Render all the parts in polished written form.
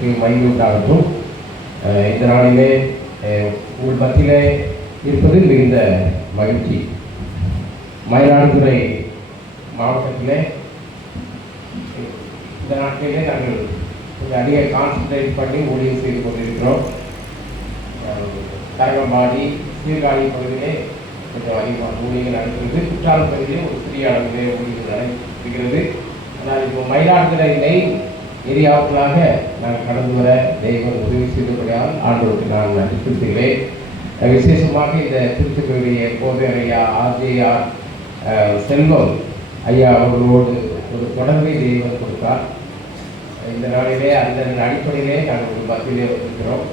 நாமத்துக்கு மகிமை உண்டாகட்டும். இந்த நாளிலே உங்கள் மத்தியிலே இருப்பது மிகுந்த மகிழ்ச்சி. மயிலாடுதுறை மாவட்டத்திலே இந்த நாட்டிலே நாங்கள் கொஞ்சம் அதிக கான்சன்ட்ரேட் பண்ணி ஊழியம் செய்து கொண்டிருக்கிறோம். தரங்கம்பாடி சீர்காழி பகுதியிலே கொஞ்சம் அதிகமாக ஊழியர்கள் நடக்கிறது. குற்றாலம் பகுதியிலே ஒரு சிறிய அளவிலே ஊழியர்கள் நடைபெறுகிறது. ஆனால் இப்போ மயிலாடுதுறை மெயின் ஏரியாவுக்குள்ளாக நான் கடந்து வர தெய்வம் உதவி செய்தபடியால் ஆண்டவருக்கு நான் நன்றி செலுத்துகிறேன். விசேஷமாக இந்த திருச்சிக்குரிய போதையா ஆர்ஜேஆர் செல்வம் ஐயா அவர்களோடு ஒரு தொடர்பை தெய்வம் கொடுத்தார். இந்த நாளிலே அந்த அடிப்படையிலே நாங்கள் ஒரு மத்தியிலே வந்திருக்கிறோம்.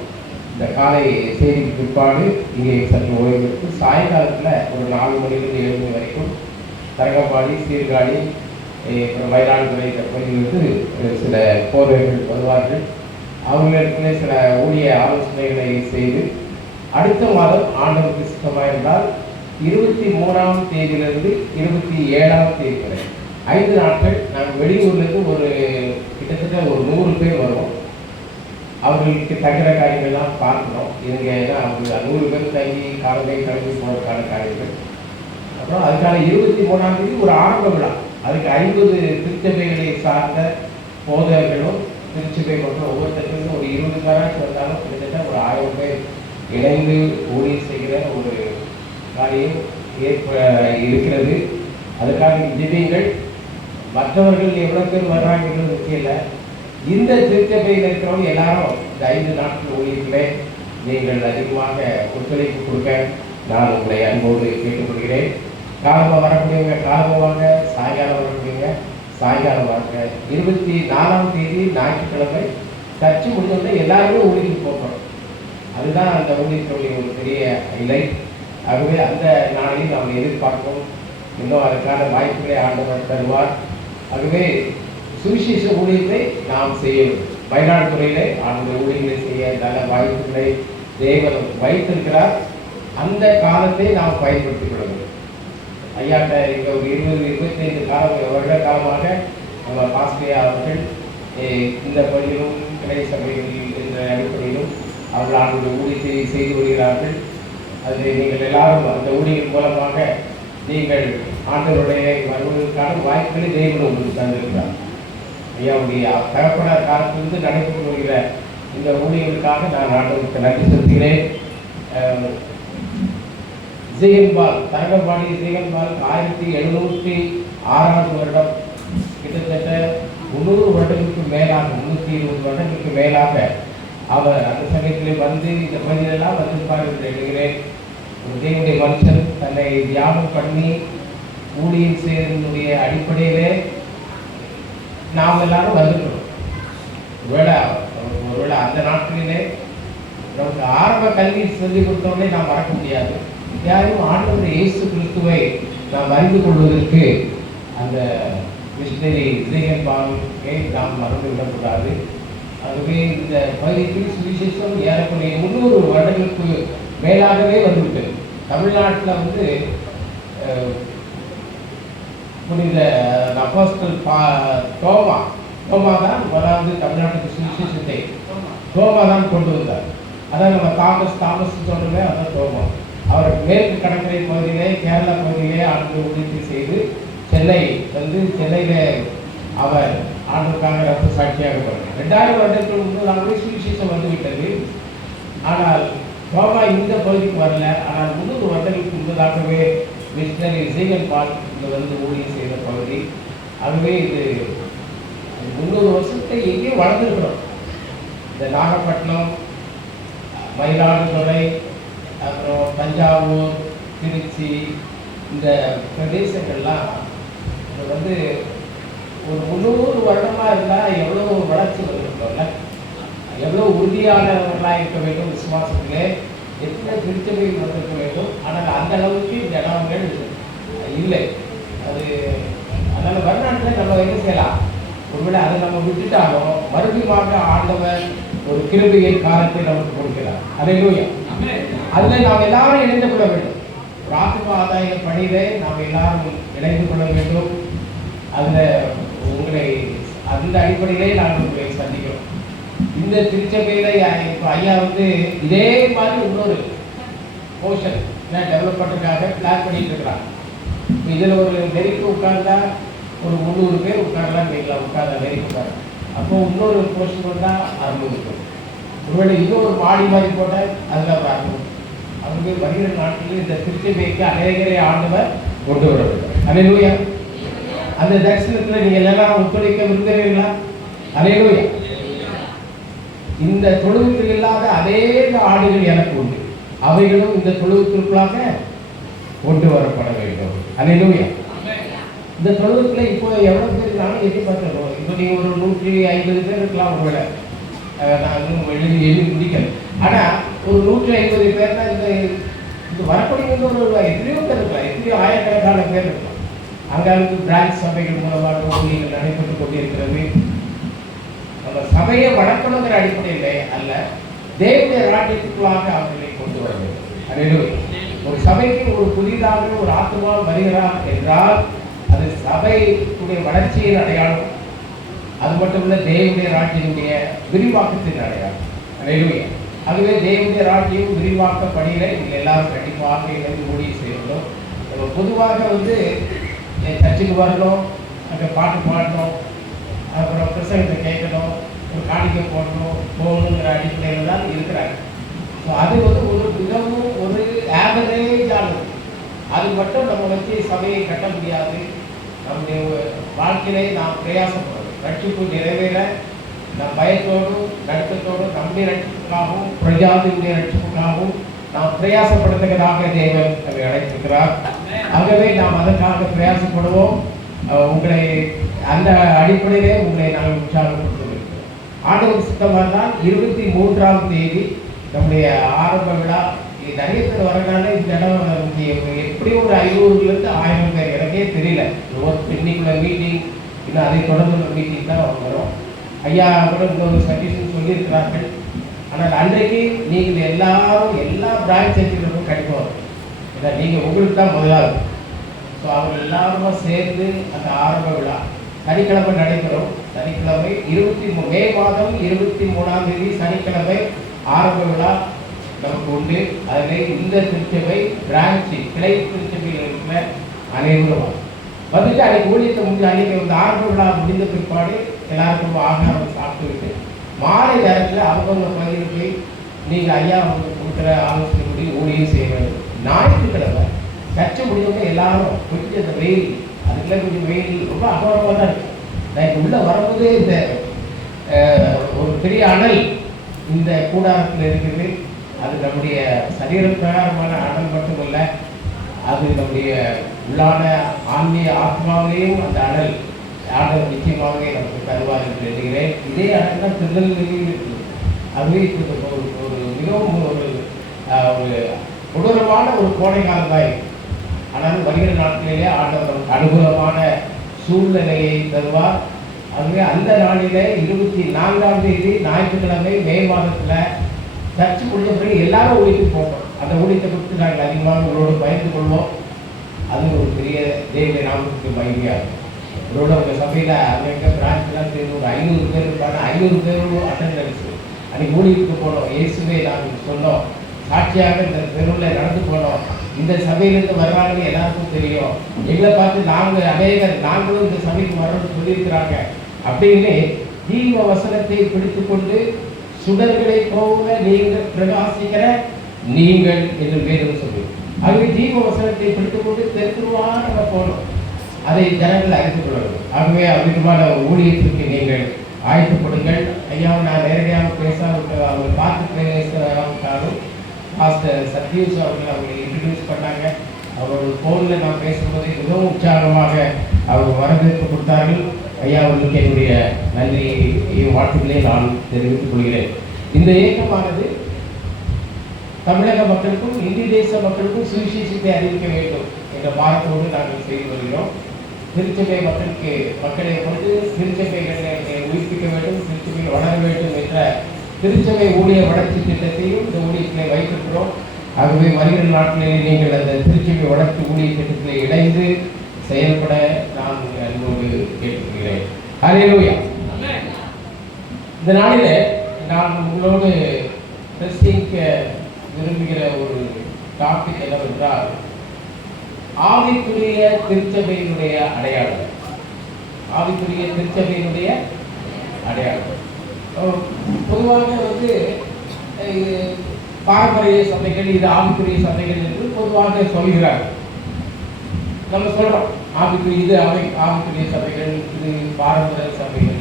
இந்த காலை செய்திக்கு பிற்பாடு இங்கே சற்று ஓய்வுக்கு சாயங்காலத்தில் ஒரு 4 மணிலிருந்து 7 மணி வரைக்கும் தரங்கம்பாடி சீர்காழி மயிலாடுதுறை இந்த பகுதிகளுக்கு சில போர்வைகள் வருவார்கள். அவர்களுக்குள்ளே சில ஊழிய ஆலோசனைகளை செய்து அடுத்த மாதம் ஆண்டவருக்கு சுத்தமாக இருந்தால் 23ஆம் தேதியிலிருந்து 27ஆம் தேதி வரை 5 நாட்கள் நாங்கள் வெளியூர்லேருந்து ஒரு கிட்டத்தட்ட ஒரு 100 பேர் வருவோம். அவர்களுக்கு தங்குற காரியங்கள்லாம் பார்க்கணும். இதுங்க அவங்க 100 பேர் தங்கி காலத்தை கிளம்பி போகிறதுக்கான காரியங்கள். அப்புறம் அதுக்கான 23ஆம் தேதி ஒரு ஆரம்ப விழா. அதுக்கு 50 திருச்சபைகளை சார்ந்த போதகர்களும் திருச்சபை மற்றும் ஒவ்வொருத்தருக்கும் ஒரு 20 பேராக வந்தாலும் கிட்டத்தட்ட ஒரு 1000 பேர் இணைந்து ஊழியம் செய்கிற ஒரு காரியம் இருக்கிறது. அதுக்காக ஜெபியுங்கள். மற்றவர்கள் எவ்வளோ பேர் வர்றாங்கிறது முக்கியம் இல்லை. இந்த திருச்சபையில் இருக்கிறவங்க எல்லாரும் இந்த 5 நாட்கள் ஊழியர்களே நீங்கள் அதிகமாக ஒத்துழைப்பு கொடுக்க நான் உங்களை அன்போடு கேட்டுக்கொள்கிறேன். காலமாக வரக்கூடியவங்க காலமாக வாங்க, சாயங்காலம் வரக்கூடியவங்க சாயங்காலம் வாங்க. 24ஆம் தேதி ஞாயிற்றுக்கிழமை சர்ச்சு முடிஞ்சோடனே எல்லாருமே ஊழியருக்கு போகிறோம். அதுதான் அந்த ஊழியர்களுடைய ஒரு பெரிய ஹைலைட். ஆகவே அந்த நாளையும் நாம் எதிர்பார்ப்போம். இன்னும் அதுக்கான வாய்ப்புகளை ஆண்டவர் தருவார். ஆகவே சுவிசேஷ ஊழியத்தை நாம் செய்யணும். மயிலாடுதுறையிலே ஆண்டவர் ஊழியர்களை செய்ய நல்ல வாய்ப்புகளை தேவன் வைத்திருக்கிறார். அந்த காலத்தை நாம் பயன்படுத்திக் கொள்ள வேண்டும். ஐயாட்ட இங்கே ஒரு 20-25 வருட காலமாக நம்ம பாஸ்டியா அவர்கள் இந்த பள்ளியிலும் கிளை சபைகளில் என்ற அடிப்படையிலும் அவர்கள் ஆண்டுடைய ஊழியத்தை செய்து வருகிறார்கள். அது நீங்கள் எல்லாரும் அந்த ஊழியர் மூலமாக நீங்கள் ஆண்டவருடைய வருவதற்கான வாய்ப்புகளை தெய்வம் உங்களுக்கு தந்திருக்கிறார். ஐயாவுடைய தகப்பனார் காலத்திலிருந்து நடைபெற்று வருகிற இந்த ஊழியர்களுக்காக நான் ஆண்டவருக்கு நன்றி செலுத்துகிறேன். ஜெயன்பால் தரங்கம்பாடி ஜெயன்பால் 1706ஆம் வருடம் கிட்டத்தட்ட 300 வருடங்களுக்கு மேலாக 320 வருடங்களுக்கு மேலாக அவர் அந்த சமயத்திலே வந்து இந்த பகுதியிலெல்லாம் வந்திருப்பார் என்று எண்ணுகிறேன். ஒரு தேவனுடைய மனுஷன் தன்னை தியானம் பண்ணி ஊழியம் செய்வதனுடைய அடிப்படையிலே நாம் எல்லாரும் வந்துக்கிறோம். ஒருவேளை அந்த நாட்களிலே நமக்கு ஆரம்ப கல்வி சொல்லிக் கொடுத்தவனே நாம் மறக்க முடியாது. யாரும் ஆண்டவர் இயேசு கிறிஸ்துவை நாம் அறிந்து கொள்வதற்கு அந்த மிஷனரி ஜெயன்பாலை நாம் மறந்து விடக்கூடாது. ஆகவே இந்த பகுதிக்கு சுவிசேஷம் ஏறக்குறைய 300 வருடங்களுக்கு மேலாகவே வந்துவிட்டது. தமிழ்நாட்டில் வந்து புனித அப்போஸ்தலன் தோமா தான் வராது தமிழ்நாட்டுக்கு சுவிசேஷத்தை தோமா தான் கொண்டு வந்தார். அதான் நம்ம தாமஸ் சொல்றோமே, அதான் தோமா. அவர் மேற்கு கடற்கரை பகுதியிலே கேரளா பகுதியிலே ஆண்டு ஊழியத்தை செய்து சென்னை வந்து சென்னையிலே அவர் ஆண்டுக்காக ரத்த சாட்சியாக போனார். 2000 வருடங்களுக்கு முன்னதாகவே சுவிசேஷம் வந்துவிட்டது. ஆனால் தோமா இந்த பகுதிக்கு வரல. ஆனால் 300 வருடங்களுக்கு முன்னதாகவே மிஷனரி ஜெயன்பால் இங்கே வந்து ஊழியம் செய்த பகுதி. ஆகவே இது 300 வருஷத்தை எங்கேயும் வளர்ந்துருக்கிறோம். இந்த நாகப்பட்டினம், மயிலாடுதுறை, அப்புறம் தஞ்சாவூர், திருச்சி இந்த பிரதேசங்கள்லாம் வந்து ஒரு 300 வருடமாக இருந்தால் எவ்வளோ வளர்ச்சி வந்துருக்கோம்ல, எவ்வளோ உறுதியானவர்களாக இருக்க வேண்டும். விசுவாசத்திலே எத்தனை திருச்சபைகள் வந்திருக்க வேண்டும். ஆனால் அந்த அளவுக்கு இந்த இடங்கள் இல்லை. அது அதனால் வருநாட்டில் நம்ம என்ன செய்யலாம், ஒருவேளை அதை நம்ம விட்டுட்டாலும் மறுபடியும் ஆண்டவர் ஒரு கிருபையின் காலத்தை நமக்கு கொடுக்கிறார். அல்லேலூயா. அதில் நாம் எல்லாரும் இணைந்து கொள்ள வேண்டும். ஒரு ஆத்ம ஆதாய பணியிலே நாம் எல்லாரும் இணைந்து கொள்ள வேண்டும். அதில் உங்களை அந்த அடிப்படையிலே நாங்கள் உங்களை சந்திக்கிறோம். இந்த திருச்சபையில இப்போ ஐயா வந்து இதே மாதிரி இன்னொரு போர்ஷன் டெவலப் பண்ணுறதுக்காக பிளான் பண்ணிட்டு இருக்கிறாங்க. இதில் ஒரு நெருக்கி உட்கார்ந்தா ஒரு 300 பேர் உட்காரலாம் வைக்கலாம், உட்கார்ந்தா நெருக்கி உட்கார. அப்போ இன்னொரு போர்ஷன் வந்தால் 600 பேர். ஒருவேளை இன்னொரு மாடி மாதிரி போட்டால் அதில் ஒரு 600. அவங்க வருகிற நாட்களில் இந்த திருச்சபைக்கு அநேகரை ஆண்டவர் கொண்டு வரவில்லை. அல்லேலூயா. அந்த தரிசனத்தில் நீங்கள் எல்லாம் ஒத்துழைக்க விரும்புகிறீர்களா? அல்லேலூயா. இந்த தொழுவத்தில் இல்லாத அநேக ஆடுகள் எனக்கு உண்டு, அவைகளும் இந்த தொழுவத்திற்குள்ளாக கொண்டு வரப்பட வேண்டும். அல்லேலூயா. இந்த தொழுவத்தில் இப்போ எவ்வளோ பேர் இருக்காங்க எதிர்பார்க்கிறோம். இப்போ நீங்கள் ஒரு 150 பேர் இருக்கலாம். ஒருவேளை நான் இன்னும் எழுதி முடிக்கல. ஆனால் ஒரு 150 பேர் தான் இந்த வரக்கூடிய ஒரு எத்தனையோ பேர் இருக்கலாம், எத்தனையோ ஆயிரக்கணக்கான பேர் இருக்கலாம். அங்காளுக்கு பிரான்ச் சபைகள் மூலமாக ஊழியர்கள் நடைபெற்று கொண்டிருக்கிறது. நம்ம சபையை வளர்க்கணுங்கிற அடிப்படையிலே அல்ல, தேவனுடைய ராஜ்யத்துக்குள்ளாக அவர்களை கொண்டு வர வேண்டும். அல்லேலூயா. ஒரு சபைக்கு ஒரு புதிதாக ஒரு ஆத்மா வருகிறார் என்றால் அது சபையுடைய வளர்ச்சியின் அடையாளம். அது மட்டும் இல்லை, தேவனுடைய ராஜ்யத்தினுடைய விரிவாக்கத்தின் அடையாளம். அல்லேலூயா. ஆகவே தேவனுடைய ராஜ்யம் விரிவாக்க பணியில நீங்கள் எல்லாரும் கண்டிப்பாக இணைந்து ஊழியம் செய்யணும். நம்ம பொதுவாக வந்து சர்ச்சுக்கு வரணும், அங்கே பாட்டு பாடணும், அப்புறம் பிரசங்கத்தை கேட்கணும், ஒரு காணிக்கை போடணும், போகணுங்கிற அடிப்படையில் தான் இருக்கிறாங்க. ஸோ அது வந்து ஒரு மிகவும் ஒரு ஆவரேஜ் ஆனது. அது மட்டும் நம்ம வச்சு சபையை கட்ட முடியாது. நம்முடைய வாழ்க்கையிலே நாம் பிரயாசப்படணும். ரட்சிப்பு நிறைவேற நாம் பயத்தோடும் நடுக்கத்தோடும் நம்முடைய ரட்சிப்புக்காகவும் பிரஜாதியுடைய ரட்சிப்புக்காகவும் நாம் பிரயாசப்படுத்துவதாக தேவன் நம்மை அழைத்திருக்கிறார். ஆகவே நாம் அதற்காக பிரயாசப்படுவோம். உங்களை அந்த அடிப்படையிலே உங்களை நாங்கள் உற்சாகப்படுத்துகிறோம். ஆண்டவர் சித்தமாக தான் 23ஆம் தேதி நம்முடைய ஆரம்ப விழா. நிறைய பேர் வரனால இந்த இடம் எப்படி ஒரு 500லேருந்து 1000 பேர் எனக்கே தெரியல. இன்னைக்குள்ள மீட்டிங் இன்னும் அதை தொடர்ந்து மீட்டிங் தான் வரும். ஐயா கூட இன்னொரு சஜஷன் சொல்லியிருக்கிறார்கள். ஆனால் அன்றைக்கு நீங்கள் எல்லாரும் எல்லா பிரான்ச் சர்ச்சுகளுக்கும் கண்டிப்பாக ஏன்னா நீங்கள் உங்களுக்கு தான் முதலாவது. ஸோ அவங்க எல்லாருமா சேர்ந்து அந்த ஆரம்ப விழா சனிக்கிழமை நடைபெறும். சனிக்கிழமை மே மாதம் 23ஆம் தேதி சனிக்கிழமை ஆரம்ப விழா நமக்கு உண்டு. அதில் இந்த திருச்சபை பிரான்ச்சு கிளை திருச்சபையில் இருக்கிற அனைவரும் வந்துட்டு அன்றைக்கி ஊழியத்தை முடிஞ்சு அன்றைக்கி வந்து ஆரம்ப விழா முடிந்த பிற்பாடு எல்லாருக்கும் ஆகாரம் சாப்பிட்டுக்கிட்டு மாலை நேரத்தில் அவங்க பகுதியில் போய் நீங்கள் ஐயா அவங்க கொடுக்குற ஆலோசனைப்படி ஊழியம் செய்ய வேண்டும். ஞாயிற்றுக்கிழமை சர்ச்சை முடிஞ்சவங்க எல்லாரும் கொஞ்சம் இந்த வெயில் அதுக்குள்ளே கொஞ்சம் வெயில் ரொம்ப அகோரமாக தான் இருக்குது. நான் இப்போ உள்ளே வரும்போதே இந்த ஒரு பெரிய அனல் இந்த கூடாரத்தில் இருக்குது. அது நம்முடைய சரீர பிரகாரமான அனல் மட்டுமல்ல, அது நம்முடைய உள்ளான ஆன்மீக ஆத்மாவிலேயும் அந்த அனல் ஆண்டவர் நிச்சயமாகவே நமக்கு தருவார் என்று எண்ணுகிறேன். இதே அனல் தான் திருநெல்வேலியில் இருக்குது. அதுவே ஒரு மிகவும் ஒரு கொடூரமான ஒரு கோடை காலம் தான் இருக்குது. ஆனாலும் வருகிற நாட்களிலே ஆண்டவர் நமக்கு அனுகூலமான சூழ்நிலையை தருவார். அதுவே அந்த நாளிலே 24ஆம் தேதி ஞாயிற்றுக்கிழமை மே மாதத்தில் சர்ச்சு முடிஞ்ச பிறகு எல்லாரும் ஊழியத்துக்கு போட்டோம். அந்த ஊழியத்தை கொடுத்து நாங்கள் அதிகமாக உங்களோடு பயந்து கொள்வோம். அது ஒரு பெரிய தேவனுடைய நாமத்துக்கு மகிமையாகும். உங்களோட உங்கள் சபையில் அங்கே பிரான்ச்லாம் சேர்ந்து ஒரு 500 பேர் இருப்பாங்க. 500 பேரும் அட்டண்டன்ஸ் அன்றைக்கி ஊழியத்துக்கு போனோம். இயேசுவே நாங்கள் சொன்னோம், சாட்சியாக இந்த தெருவில் நடந்து போனோம். இந்த சபையிலேருந்து வர்றாங்கன்னு எல்லாருக்கும் தெரியும். எங்களை பார்த்து நாங்களும் இந்த சபைக்கு வர்றோம்னு சொல்லியிருக்கிறாங்க அப்படின்னு ஜீவ வசனத்தை பிடித்து கொண்டு சுடர்களை போக நீங்கள் பிரகாசிக்கிற நீங்கள் என்று வேதம் சொல்லி ஆகவே ஜீவ வசனத்தை பிடித்துக் கொண்டு தெருவாக நம்ம போகணும். அதை ஜனங்கள் அறிந்து கொள்ளணும். ஆகவே அவ்விதமான ஊழியத்திற்கு நீங்கள் ஆயத்தப்படுங்கள். ஐயாவை நான் நேரடியாக பேசாமல் அவங்க பார்த்து பேசாவிட்டாலும் மாஸ்டர் சத்யூஸ் அவர்கள் அவங்களை இன்ட்ரடியூஸ் பண்ணாங்க. அவரோட ஃபோனில் நான் பேசும்போது மிகவும் உற்சாகமாக அவர் வரவேற்பு கொடுத்தார்கள். ஐயா அவர்களுக்கு என்னுடைய நன்றி வாழ்த்துக்களை நான் தெரிவித்துக் கொள்கிறேன். இந்த இயக்கமானது தமிழக மக்களுக்கும் இந்திய தேச மக்களுக்கும் சுவிசேஷத்தை அறிவிக்க வேண்டும் என்ற பாரத்தோடு நாங்கள் செய்து வருகிறோம். திருச்சபை மக்களை கொண்டு திருச்சபைகளை உயிர்ப்பிக்க வேண்டும், திருச்சபையில் வளர வேண்டும் என்ற திருச்சபை ஊழிய வளர்ச்சி திட்டத்தையும் இந்த ஊழியத்திலே வைத்திருக்கிறோம். ஆகவே வருகிற நாட்களில் நீங்கள் அந்த திருச்சபை வளர்ச்சி ஊழிய திட்டத்தில் இணைந்து செயல்பட நான் அன்போடு கேட்டுக்கொள்கிறேன். ஹல்லேலூயா. இந்த நாளில் நான் உங்களோடு பிரசங்கிக்க விரும்புகிற ஒரு டாபிக் என்னவென்றால் ஆவிக்குரிய திருச்சபையினுடைய அடையாளம். ஆவிக்குரிய திருச்சபையினுடைய அடையாளம். பொதுவாக பாரம்பரிய சபைகள் இது ஆவிக்குரிய சபைகள் என்று பொதுவாக சொல்கிறார்கள். நம்ம சொல்றோம் ஆவிக்குரிய இது ஆவிக்குரிய சபைகள், இது பாரம்பரிய சபைகள்.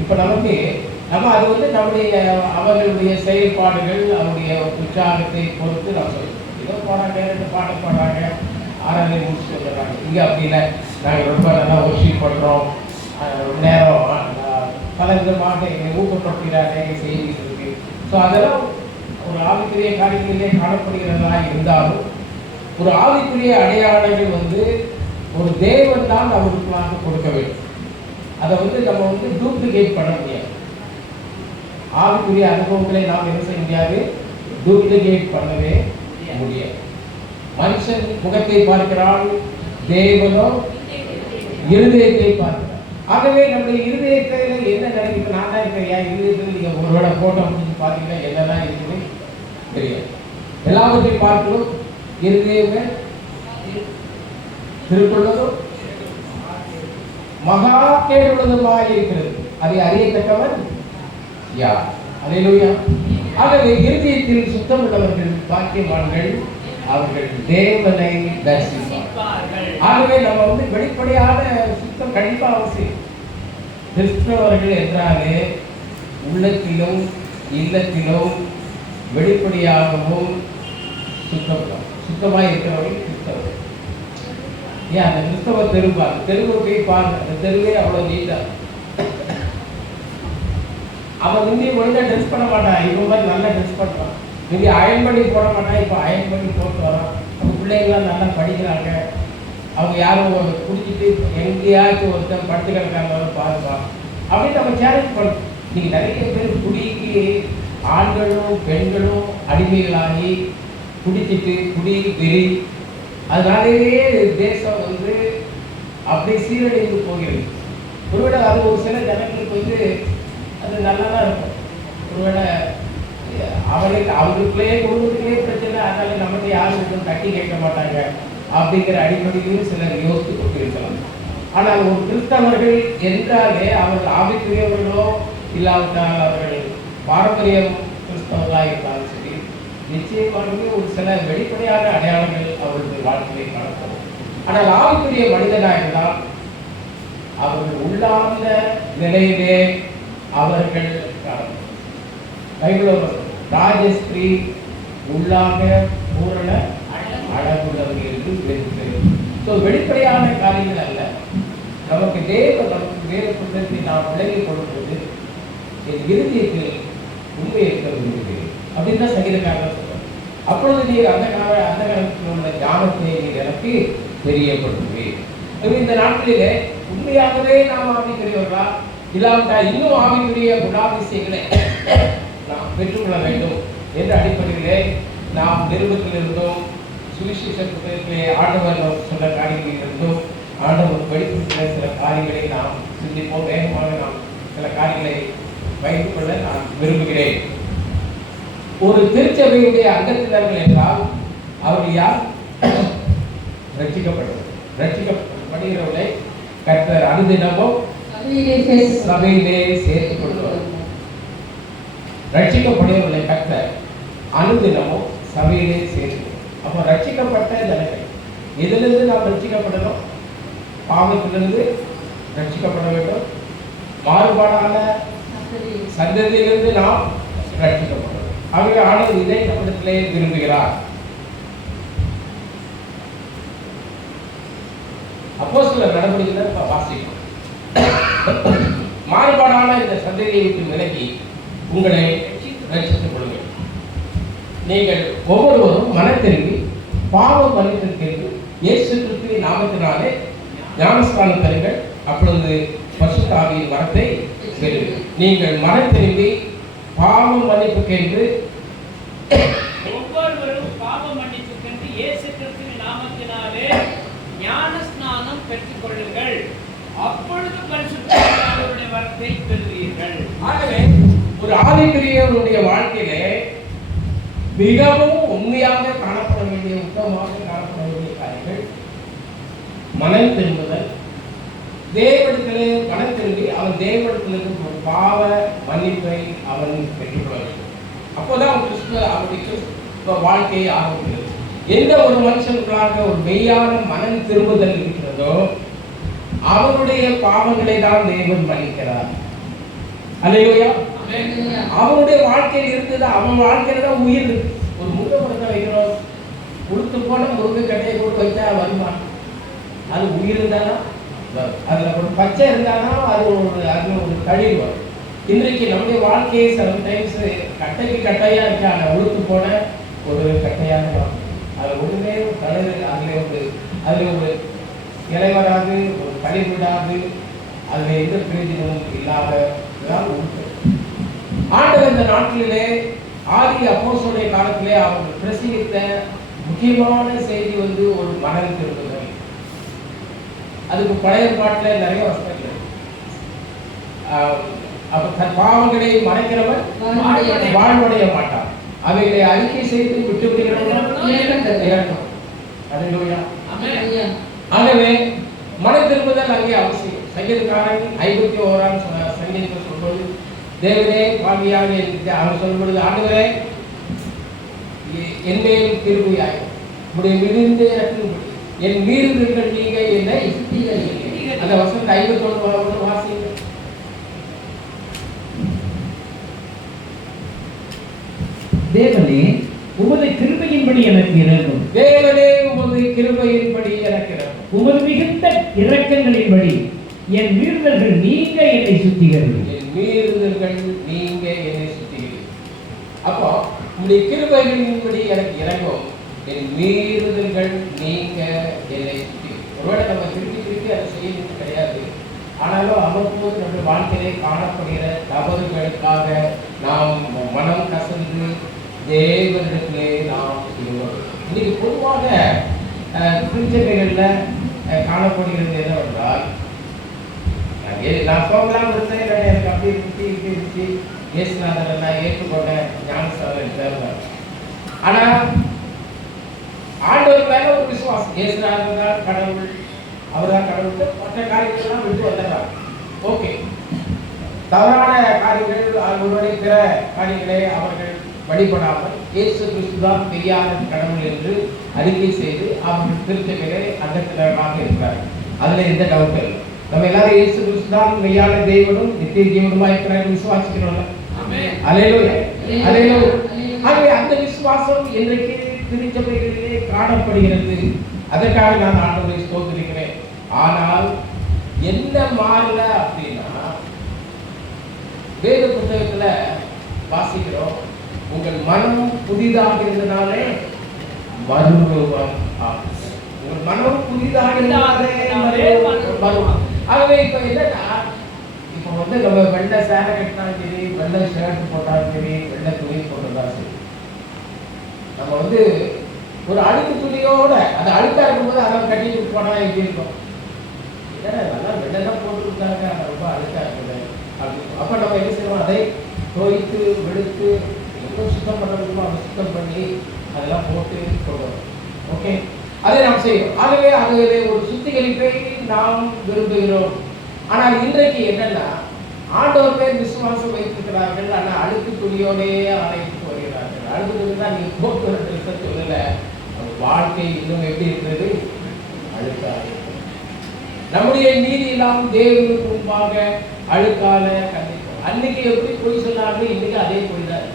இப்போ நம்ம அது நம்முடைய அவர்களுடைய செயல்பாடுகள், அவருடைய உற்சாகத்தை பொறுத்து நம்ம சொல்லுவோம். ஏதோ போறாங்க, 2 பாட்டு பாடுறாங்க, 6 முடிச்சு வந்துடுறாங்க. இங்கே அப்படி இல்லை, நாங்கள் ரொம்ப நல்லா ஒர்ஷிப் பண்ணுறோம், நேரம் பல விதமாக எங்களை ஊக்கப்படுத்துகிறாங்க, எங்கள் செய்தி இருக்கு. ஸோ அதெல்லாம் ஒரு ஆவிக்குரிய காரியங்களிலே காணப்படுகிறதா இருந்தாலும் ஒரு ஆவிக்குரிய அடையாளங்கள் ஒரு தேவன் தான் அவருக்குள்ளாக கொடுக்க வேண்டும். அதை நம்ம டூப்ளிகேட் பண்ண முடியாது. ஆவிக்குரிய அனுபவங்களை நாம் என்ன செய்ய முடியாது, டூப்ளிகேட் பண்ணவே முடியாது. மனுஷன் முகத்தை பார்க்கிறான், தேவனோ இருதயத்தை பார்க்கிறார். ஆகவே நம்முடைய இருதயத்தில் என்ன நடக்குது, நான் தான் இருக்கிறேன், என் இருதயத்தில் நீங்கள் ஒருவேளை போட்டோ முடிச்சு பார்த்தீங்கன்னா என்னதான் இருக்குது தெரியாது. எல்லாவற்றையும் பார்க்கணும். இருதயமே திருக்குள்ளதும் மகா கேடுள்ளதுமாக இருக்கிறது, அதை அறியத்தக்கவன் யார்? அல்லேலூயா. ஆகவே இருதயத்தில் சுத்தம் உள்ளவர்கள் பாக்கியவான்கள், அவர்கள் தேவனை தரிசிப்பார்கள். ஆகவே நம்ம வெளிப்படையான சுத்தம் கண்டிப்பாக அவசியம். கிறிஸ்தவர்கள் என்றாலே உள்ளத்திலும் இல்லத்திலும் வெளிப்படையாகவும் சுத்தமாக இருக்கிறவர்கள் கிறிஸ்தவர்கள். ஏன் அந்த கிறிஸ்தவ தெருவை போய் பாருங்க, அந்த தெருவே அவ்வளோ நீட்டா. அவன் ஒழுங்காக ட்ரெஸ் பண்ண மாட்டான், இவங்க மாதிரி நல்லா ட்ரெஸ் பண்ணுறான். அயன் பண்ணி போட மாட்டான், இப்போ அயன் பண்ணி போட்டு வரான். நம்ம பிள்ளைங்களாம் நல்லா படிக்கிறாங்க. அவங்க யாரும் குடிச்சிட்டு எங்கேயாச்சும் ஒருத்தர் படுத்து கிடக்காங்க பாருப்பா அப்படின்னு நம்ம சேலஞ்ச் பண்ணோம். நீங்கள் நிறைய பேர் குடிக்கு ஆண்களும் பெண்களும் அடிமைகளாகி குடிச்சிட்டு குடி வெறி, அதனாலேயே தேசம் அப்படி சீரழிந்து போகிறது. ஒருவேளை அது ஒரு சில ஜனங்களுக்கு அது நல்லா தான் இருக்கும். ஒருவேளை அவங்களுக்குள்ளேயே குடும்பத்திலேயே பிரச்சனை, அதனால நம்மகிட்ட யாரும் தட்டி கேட்க மாட்டாங்க அப்படிங்கிற அடிப்படையிலும் சிலர் யோசித்து கொண்டு இருக்கலாம். ஆனால் ஒரு கிறிஸ்தவர்கள் என்றாலே அவர்கள் ஆவிக்குரியவர்களோ இல்லாவிட்டால் அவர்கள் பாரம்பரியம் கிறிஸ்தவர்களாக இருந்தாலும் சரி, நிச்சயமாகவே ஒரு சில வெளிப்படையான அடையாளங்கள் அவர்களுடைய வாழ்க்கையை காணப்படும். ஆனால் ஆவிக்குரிய மனிதனாக இருந்தால் அவர்கள் உள்ளார்ந்த நிலையிலே அவர்கள் பைபிள் ராஜஸ்ரீ உள்ளாக பூரண அழகுள்ளவர்கள் என்று பேசுகிறது. ஸோ வெளிப்படையான காரியங்கள் அல்ல, நமக்கு வேத புத்தகத்தை நாம் விலகிக் கொடுப்பது என் இருதயத்தில் உண்மை இருக்க விரும்புகிறேன் அப்படின்னு தான் சங்கீதக்காரர் சொல்றார். அப்பொழுது நீர் அந்த காலத்தில் உள்ள ஞானத்தை நீர் எனக்கு தெரியப்படுத்துவேன். இந்த நாட்களிலே உண்மையாகவே நாம் ஆவிக்குரியவர்களா இல்லாவிட்டால் இன்னும் ஆவிக்குரிய குணாதிசயங்களை நாம் பெற்றுக்கொள்ள வேண்டும் என்ற அடிப்படையிலே நாம் நிருபத்தில் இருந்தோம், சுவிசேஷ புத்தகத்திலே ஆண்டவர் சொன்ன காரியங்களில் இருந்தும் ஆண்டவர் படிப்பிக்கிற சில காரியங்களை நாம் சிந்திப்போம். வேகமாக நாம் சில காரியங்களை வைத்துக் கொள்ள நான் விரும்புகிறேன். ஒரு திருச்சபையுடைய அங்கத்தினர்கள் என்றால் அவர்கள் யார்? ரட்சிக்கப்படுகிறவர்களை கர்த்தர் அனுதினமும் சபையிலே சேர்த்துக் கொள்வார். ரட்சிக்கப்படுகிறவர்களை கர்த்தர் அனுதினமும் சபையிலே சேர்த்து. அப்போ ரட்சிக்கப்பட்ட ஜனங்கள் இதிலிருந்து நாம் ரட்சிக்கப்படணும், பாவத்திலிருந்து ரட்சிக்கப்பட வேண்டும், மாறுபாடான சந்ததியிலிருந்து நாம் ரட்சிக்கப்படணும். ஆகவே ஆனது இதை நம்மிடத்திலே விரும்புகிறார். அப்போஸ்தலர் நடவடிக்கைகளை வாசிக்கும். மாறுபாடான இந்த சந்ததியை விட்டு விலகி உங்களை ரட்சித்துக் கொள்ளுங்கள். நீங்கள் ஒவ்வொருவரும் மனத்திரும்பி பாவம் மன்னித்திருக்கிறது இயேசு கிறிஸ்துவின் நாமத்தினாலே ஞானஸ்நானம் பெறுங்கள், அப்பொழுது பரிசுத்த ஆவியின் வரத்தை பெறுங்கள். நீங்கள் மனத்திரும்பி பாவம் மன்னிப்புக்கென்று ஒவ்வொருவரும் பாவம் மன்னிப்புக்கென்று இயேசு கிறிஸ்துவின் நாமத்தினாலே ஞானஸ்நானம் பெற்றுக் கொள்ளுங்கள், அப்பொழுது பரிசுத்த ஆவியின் வரத்தை பெறுவீர்கள். ஆகவே ஒரு ஆவிக்குரியவருடைய வாழ்க்கையிலே மிகவும் உண்மையாக காணப்பட வேண்டிய, உத்தமமாக காணப்பட வேண்டிய காரியங்கள் மனம் திரும்புதல், தேவனிடத்திலே மனம் திரும்பி அவன் தேவனிடத்திலிருந்து ஒரு பாவ மன்னிப்பை அவன் பெற்றுக்கொள்ள வேண்டும். அப்போதான் அவனுடைய கிறிஸ்துவ வாழ்க்கையை ஆரம்பிக்கிறது. எந்த ஒரு மனுஷனுக்காக ஒரு மெய்யான மனம் திரும்புதல் இருக்கிறதோ அவனுடைய பாவங்களை தான் தேவன் மன்னிக்கிறார். அல்லேலூயா. அவனுடைய வாழ்க்கையில் இருந்தது, அவன் வாழ்க்கையில தான் உயிர் இருக்கு. ஒரு முருங்கை மரத்தை வைக்கிறோம், உளுத்து போன முருங்கை கட்டையை கொண்டு வச்சா வருமா? அது உயிர் இருந்தாலும் அதுல ஒரு பச்சை இருந்தாலும் அது ஒரு கழிவு வரும். இன்றைக்கு நம்முடைய வாழ்க்கையை சம்டைம்ஸ் கட்டைக்கு கட்டையா இருக்கா, உளுத்து போன ஒரு கட்டையாக வரும். அது ஒண்ணுமே கலரு, அதுல ஒரு இலை வராது, ஒரு கழிவு விடாது, அதுல எந்த பிரயோஜனமும் இல்லாததான் உண்டு. ஆண்டவர் இந்த நாட்டிலே ஆதி அப்போஸ்தலருடைய காலத்திலே அவர் பிரசங்கித்த முக்கியமான செய்தி ஒரு மனம் திரும்புதல். அதுக்கு பழைய பாட்டில் நிறைய வசனங்கள். அப்ப தன் பாவங்களை மறைக்கிறவன் வாழ்வடைய மாட்டான், அவைகளை அறிக்கை செய்து விட்டு விடுகிறவன். ஆகவே மன திரும்புதல் அங்கே அவசியம். சங்கீதக்காரன் 51ஆம் சங்கீதத்தை சொல்வது, தேவனே பாவியாக அவர் சொல்லும் பொழுது, ஆண்டவரே என் மேல் திரும்பியாய் உடைய மிகுந்த இரக்கத்தின்படி என் மீறுதல்கள் நீங்க என்னை சுத்திகரிக்கிறீர்கள். அந்த வசனத்தை 51 வாசிங்க. தேவனே உமது கிருபையின்படி எனக்கு இரங்கும். தேவனே உமது கிருபையின்படி எனக்கு இரங்கும். உமது மிகுந்த இரக்கங்களின்படி என் மீறுதல்கள் நீங்க என்னை சுத்திகரிக்கிறீர்கள். என் மீறுதல்கள் நீங்க என்னை சுத்திகரிக்கிறீர்கள். அப்போ உம்முடைய கிருபைகளின்படி எனக்கு இரங்கும், என் மீறுதல்கள் நீங்க என்னை சுத்திகரிக்கிறீர்கள். ஒருவேளை நம்ம திருப்பி அதை செய்யறது கிடையாது, ஆனாலும் அவ்வப்போது நம்முடைய வாழ்க்கையிலே காணப்படுகிற தவறுகளுக்காக நாம் மனம் கசந்து தேவனிடத்திலே நாம் செய்வோம். இன்னைக்கு பொதுவாக திருச்சபைகளில் காணப்படுகிறது என்னவென்றால், நான் போகலாம் இருந்தேன், எனக்கு அப்படி இருந்துச்சு இப்படி இருந்துச்சு, இயேசுநாதரை நான் ஏற்றுக்கொண்டேன், ஞானஸ்தானம் எடுத்தார். ஆனால் ஆண்டவர் மேல ஒரு விசுவாசம், இயேசுநாதர் தான் கடவுள், அவர் தான் கடவுள், மற்ற காரியங்கள்லாம் விட்டு வந்துடுறாங்க. ஓகே, தவறான காரியங்கள் அவர்களுடைய பிற காரியங்களை அவர்கள் வழிபடாமல் இயேசு கிறிஸ்து தான் பெரியார கடவுள் என்று அறிக்கை செய்து அவர்கள் திருச்சபையிலே அங்கத்தினராக இருக்கிறார்கள். அதுல எந்த டவுட் இல்லை. நம்ம எல்லாரும் இயேசு கிறிஸ்து தான் மெய்யான தேவனும் நித்திய ஜீவனுமாய் இருக்கிறார்கள் விசுவாசிக்கிறோம்ல. அல்லேலூயா, அல்லேலூயா. ஆகவே அந்த விசுவாசம் இன்றைக்கு திருச்சபைகளிலே காணப்படுகிறது. அதற்காக நான் ஆண்டவரை ஸ்தோத்திரிக்கிறேன். ஆனால் என்ன மாறல அப்படின்னா, வேத புத்தகத்துல வாசிக்கிறோம், உங்கள் மனம் புதிதாக இருந்தனாலே மறுரூபம் ஆகும். உங்கள் மனம் புதிதாக இருந்தாலே மறுரூபம். ஆகவே இப்ப என்னன்னா, இப்ப நம்ம வெள்ளை சேலை கட்டினாலும் சரி, வெள்ளை ஷர்ட் போட்டாலும் சரி, வெள்ளை துணி போட்டதாலும் சரி, நம்ம ஒரு அழுக்கு துணியோட அது அழுக்கா இருக்கும்போது அதை கட்டிட்டு போனா எப்படி இருக்கும்? நல்லா வெள்ளெல்லாம் போட்டுருக்காங்க, ரொம்ப அழுக்கா இருக்குது அப்படின்னு. அப்ப நம்ம என்ன செய்யணும், அதை தோய்த்து வெளுத்து எவ்வளவு சுத்தம் பண்ண முடியுமோ அதை சுத்தம் பண்ணி அதெல்லாம் போட்டு கொள்வோம். ஓகே, அதை நாம் செய்யணும். ஆகவே அதிலே ஒரு சுத்திகரிப்பை நாம் விரும்புகிறோம். ஆனால் இன்றைக்கு என்னன்னா, ஆண்டவர் பேர் விசுவாசம் வைத்திருக்கிறார்கள், ஆனால் அழுக்கு துணியோடையே அழைத்து வருகிறார்கள். அழுக்கு துணி தான் நீங்க போக்குவர ட்ரெஸ்ஸை சொல்லல, வாழ்க்கை இன்னும் எப்படி இருக்கிறது? அழுக்காக. நம்முடைய நீதி எல்லாம் தேவனுக்கு முன்பாக அழுக்கால கண்டிப்போம். அன்னைக்கு எப்படி பொய் சொன்னாங்க, இன்னைக்கு அதே பொய் தான்.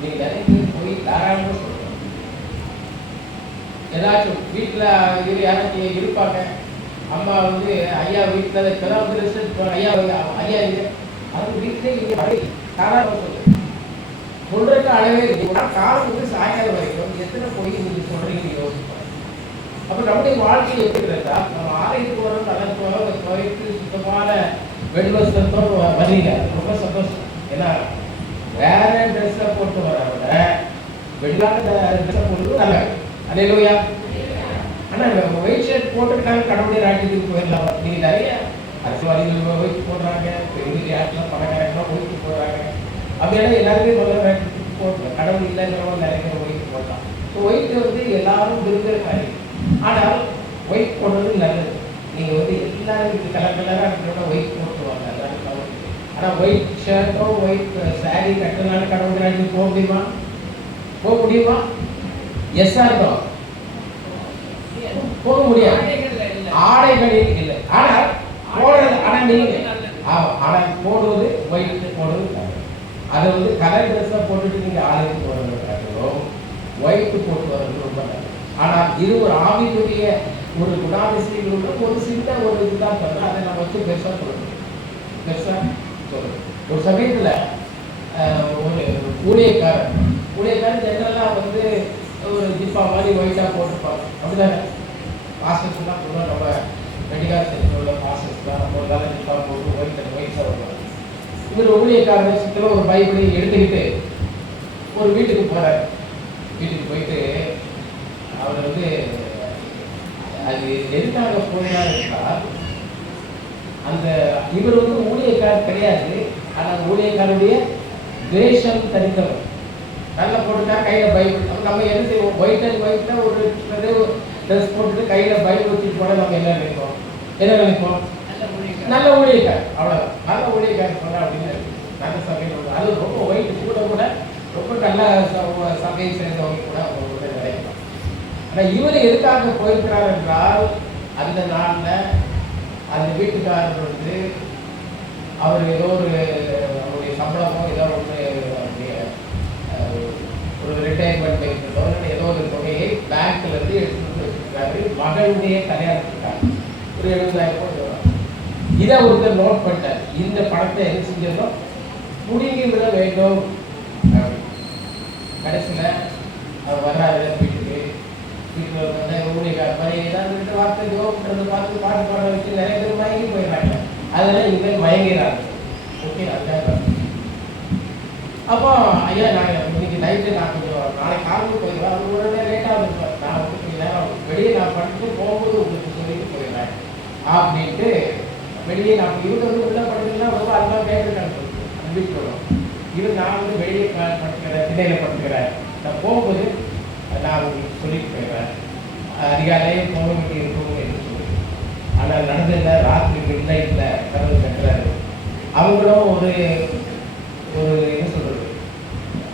நீங்க நிறைய பொய் தாராளமாக சொல்றோம். ஏதாச்சும் வீட்டுல யாராச்சும் இருப்பாங்க, அம்மா ஐயா வீட்டுல இப்பதான் ரிசல்ட் ஐயா ஐயா இல்லை, அது வீட்டுல தாராளமாக சொல்லுங்க. சொல்றதுக்கு அளவே இருக்கு. காலம் சாயங்காலம் வரைக்கும் எத்தனை பொய் நீங்க சொல்றீங்க யோசிப்பாங்க. அப்ப நம்முடைய வாழ்க்கையை எப்படி இருந்தா, நம்ம ஆலயத்துக்கு வரோம், அதற்கு வரோம், துவைத்து சுத்தமான வெண்வஸ்திரத்தோடு வரீங்க, ரொம்ப சந்தோஷம். ஏன்னா வேற ட்ரெஸ்ஸை போட்டு வர விட வெள்ளாத ட்ரெஸ்ஸை போட்டு நல்லா. அல்லேலூயா. ஆனா ஒயிட் ஷர்ட் போட்டுக்கிட்டாங்க, கடவுளுடைய ராஜ்யத்துக்கு போயிடலாம். நீங்க நிறைய அரசியல்வாதிகள் ஒயிட் போடுறாங்க, பெரிய ஆட்லாம் பணக்காரங்களாம் ஒயிட் போடுறாங்க. அப்படியெல்லாம் எல்லாருமே போட்டோம். கடவுள் இல்லைங்கிறவங்க நிறைய பேர் ஒயிட் போட்டான். ஒயிட் வந்து எல்லாரும் விரும்புகிற காரியம். ஆனால் ஒயிட் போடுறது நல்லது. நீங்கள் வந்து எல்லாரும் கலர் கலராக இருக்கிறோட ஒயிட் போட்டுருவாங்க, எல்லாரும் கவர். ஆனால் ஒயிட் ஷர்ட்டோ ஒயிட் சாரீ கட்டினால கடவுள் ராஜ்யம் போக முடியுமா? போக முடியுமா? எஸ்ஸா இருக்கும், போக முடியாது. ஆடைகளில் இல்லை. ஆனால் போடுறது, ஆனால் நீங்க ஆமாம், ஆனால் போடுவது ஒயிட் போடுவது அதை வந்து கலர் ட்ரெஸ்ஸாக போட்டுட்டு நீங்கள் ஆளுக்கு போடுறதுக்காகவும் ஒயிட்டு போட்டு வர்றது ரொம்ப நல்லது. ஆனால் இது ஒரு ஆவிக்குரிய ஒரு குணாதிசயங்களோட ஒரு சின்ன ஒரு இதுதான் சொல்கிறேன். அதை நம்ம வச்சு பெருசாக சொல்லணும், பெருசாக சொல்லணும். ஒரு சமயத்தில் ஒரு ஊழியக்காரன் ஜெனரலாக வந்து ஒரு ஜிப்பா மாதிரி ஒயிட்டாக போட்டுருப்பாங்க. அப்படிதானே பாஸ்டர்ஸ்லாம் கூட நம்ம மெடிக்கல் செக்டரில் உள்ள பாஸ்டர்ஸ்லாம் நம்ம ஒரு காலம் ஜிப்பா போட்டு ஒயிட்டாக வருவாங்க. இவர் ஊழியக்காரர் விஷயத்தில் ஒரு பைபிளை எடுத்துக்கிட்டு ஒரு வீட்டுக்கு போகிறார். வீட்டுக்கு போயிட்டு அவர் வந்து அது எதுக்காக போகிறார் என்றால், அந்த இவர் வந்து ஊழியக்காரர் கிடையாது. ஆனால் ஊழியக்காரருடைய வேஷம் தரித்தவர். நல்ல போட்டுட்டா கையில் பைபிள். நம்ம என்ன செய்வோம்? ஒயிட் அண்ட் ஒயிட்டில் ஒரு ட்ரெஸ் போட்டுட்டு கையில் பைபிள் வச்சுட்டு போனால் நம்ம என்ன நினைப்போம்? நல்ல ஊழியக்கார், அவ்வளோதான். நல்ல ஊழியக்கார் போனால் அப்படின்னு நல்ல சபையில் அது ரொம்ப ஒயிட் கூட ரொம்ப நல்ல சபையை சேர்ந்தவங்க கூட அவங்க கூட நினைக்கலாம். ஆனால் இவர் எதுக்காக போயிருக்கிறார் என்றால், அந்த நாளில் அந்த வீட்டுக்காரர் வந்து அவர் ஏதோ அவருடைய சம்பளமோ ஏதோ ஒரு ரிட்டையர்மெண்ட் வைக்கிறதோ ஏதோ ஒரு தொகையை பேங்க்ல இருந்து எடுத்துட்டு வச்சிருக்காரு. மகளுடைய கல்யாணத்துக்காக ஒரு 70,000 இதை ஒருத்தர் நோட் பண்ணிட்டார். இந்த பணத்தை எது செஞ்சதும் புடுங்கி விட வேண்டும். கடைசியில் அவர் வர்றாரு வீட்டுக்கு. வீட்டில் வந்து ஊழியக்கார மாதிரி ஏதாவது வார்த்தை யோகப்படுறது பார்த்து பாட்டு பாட வச்சு நிறைய பேர் மயங்கி போயிடுறாங்க. அதெல்லாம் இனிமேல் மயங்கிறாங்க. ஓகே, அதுதான். அப்போ ஐயா நாங்கள் இன்னைக்கு நைட்டு நான் கொஞ்சம் நாளைக்கு காலையில் போயிடுவேன். அது ஒரு லேட்டாக இருப்பேன். நான் வந்து கொஞ்சம் நேரம் வெளியே நான் படிச்சுட்டு போகும்போது உங்களுக்கு சொல்லிட்டு போயிடுறேன் அப்படின்ட்டு வெளியே நான் இவங்க வந்து உள்ள படிச்சுன்னா ரொம்ப அதெல்லாம் கேட்டுருக்காங்க. அந்த வீட்டில் இது நான் வந்து வெளியே படிச்சுக்கிறேன், திண்ணையில் படிச்சுக்கிறேன். நான் போகும்போது நான் உங்களுக்கு சொல்லிட்டு போயிடுறேன். அதிகாலையே போக வேண்டி இருக்கணும் என்று சொல்லி. ஆனால் நடந்ததில்லை. ராத்திரி மிட்நைட்டில் கதவு கட்டுறாரு. அவங்களும் ஒரு என்ன சொல்கிறது,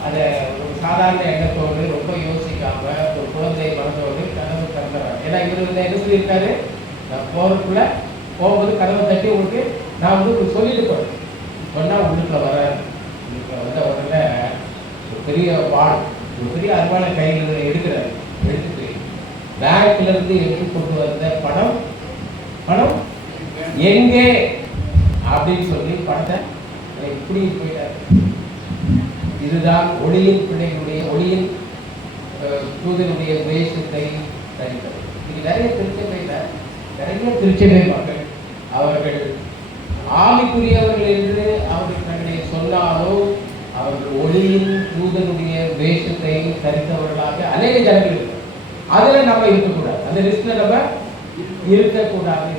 அதை ஒரு சாதாரண எண்ணத்தோடு ரொம்ப யோசிக்காம ஒரு குழந்தை மனதோடு கதவு திறந்துறாரு. ஏன்னா இவர் வந்து என்ன சொல்லியிருக்காரு, நான் போகிறதுக்குள்ள போகும்போது கதவை தட்டி உங்களுக்கு நான் வந்து உங்களுக்கு சொல்லிட்டு போகிறேன். சொன்னால் உள்ளுக்குள்ள வராரு. உள்ளுக்குள்ள வந்த உடனே ஒரு பெரிய ஒரு பெரிய அருவான கையில் எடுக்கிறாரு. எடுத்துட்டு பேங்க்ல இருந்து எடுத்து கொண்டு வந்த பணம் எங்கே அப்படின்னு சொல்லி பணத்தை இப்படி போயிட்டாரு. இதுதான் ஒளியின் பிள்ளைகளுடைய ஒளியின் தூதனுடைய வேஷத்தை தரித்தது. இது நிறைய திருச்சபை மக்கள் அவர்கள் ஆவிக்குரியவர்கள் என்று அவர்கள் தங்களை சொன்னாலும் அவர்கள் ஒளியின் தூதனுடைய வேஷத்தை தரித்தவர்களாக அநேக ஜனங்கள் இருக்கிறார். அதில் நம்ம இருக்கக்கூடாது. அந்த லிஸ்ட்ல நம்ம இருக்கக்கூடாது.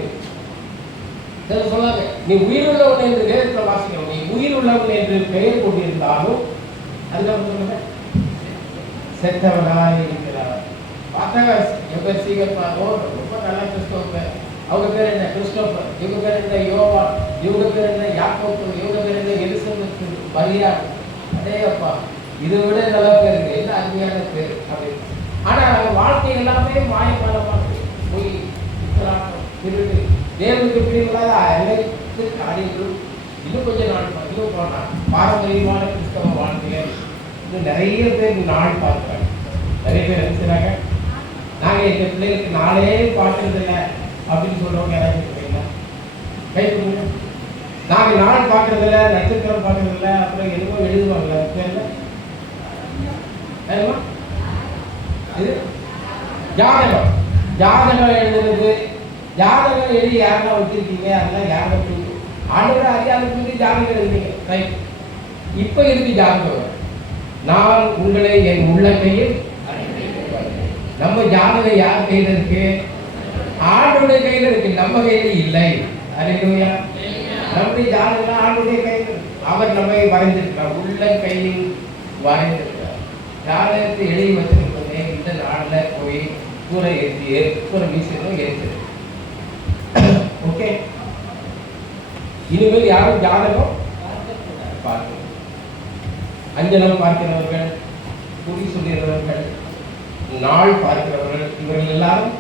சொல்லாங்க, நீ உயிருள்ளவன் என்று வேதத்தில் வாசிக்கிறோம். நீ உயிருள்ளவன் என்று பெயர் கொண்டிருந்தாலும் அதுல செத்தவனாய் இருக்கிறார். பார்த்தாங்க எவ்வளவு சீக்கிரமாக ரொம்ப நல்லா கிறிஸ்தவங்க. அவங்க பேர் என்ன? கிறிஸ்டோபர். இவங்க பேர் என்ன? யோவா. இவங்க பேர் என்ன? யாக்கோப்பு. இவங்க பேர் என்ன? எலிசபெத், மரியா. அடே அப்பா, இதை விட நல்ல பேர் இருக்கு. என்ன அருமையான பேர் அப்படின்னு. ஆனா அவங்க வாழ்க்கை எல்லாமே மாயமானமாக போய் திருட்டு தேவனுக்கு பிரிவுகளாக அனைத்து காரியங்களும் இன்னும் கொஞ்சம் நாள் இன்னும் போனா பாரம்பரியமான கிறிஸ்தவ வாழ்க்கையில இன்னும் நிறைய பேர் நாள் பார்க்குறாங்க. நிறைய பேர் என்ன செய்றாங்க, நாங்கள் எங்கள் பிள்ளைகளுக்கு நாளே பார்க்கறது இல்லை அப்படின்னு சொல்றவங்க யாராவது இருக்கீங்களா? கை கொடுங்க. நாங்கள் நாள் பார்க்கறது இல்லை, நட்சத்திரம் பார்க்கறது இல்லை, அப்புறம் எதுவும் எழுதுவாங்க. இது ஜாதகம் எழுதுறது. ஜாதகம் எழுதி யாரெல்லாம் வச்சிருக்கீங்க, அதெல்லாம் யாரும் ஆண்டவரை அறியாத ஜாதகம் எழுதுறீங்க. ரைட். இப்ப இருக்கு ஜாதகம். நான் உங்களை என் உள்ள கையில். நம்ம ஜாதகம் யார் கையில இருக்கு? ஆண்டவருடைய கையில இருக்கு, நம்ம கையில இல்லை. அல்லேலூயா. நம்முடைய ஜாதகம் ஆண்டவருடைய கையில். அவர் நம்மை வரைந்திருக்கிறார், உள்ள கையில் வரைந்திருக்கிறார். ஜாதகத்தை எழுதி வச்சிருக்கோமே, இந்த நாளில் போய் கூரை வீசணும் ஏற்று. ஓகே, இனிமேல் யாரும் ஜாதகம் பார்க்கணும். அஞ்சனம் பார்க்கிறவர்கள், குறி சொல்லுகிறவர்கள், நாள் பார்க்கிறவர்கள், இவர்கள் எல்லாரும்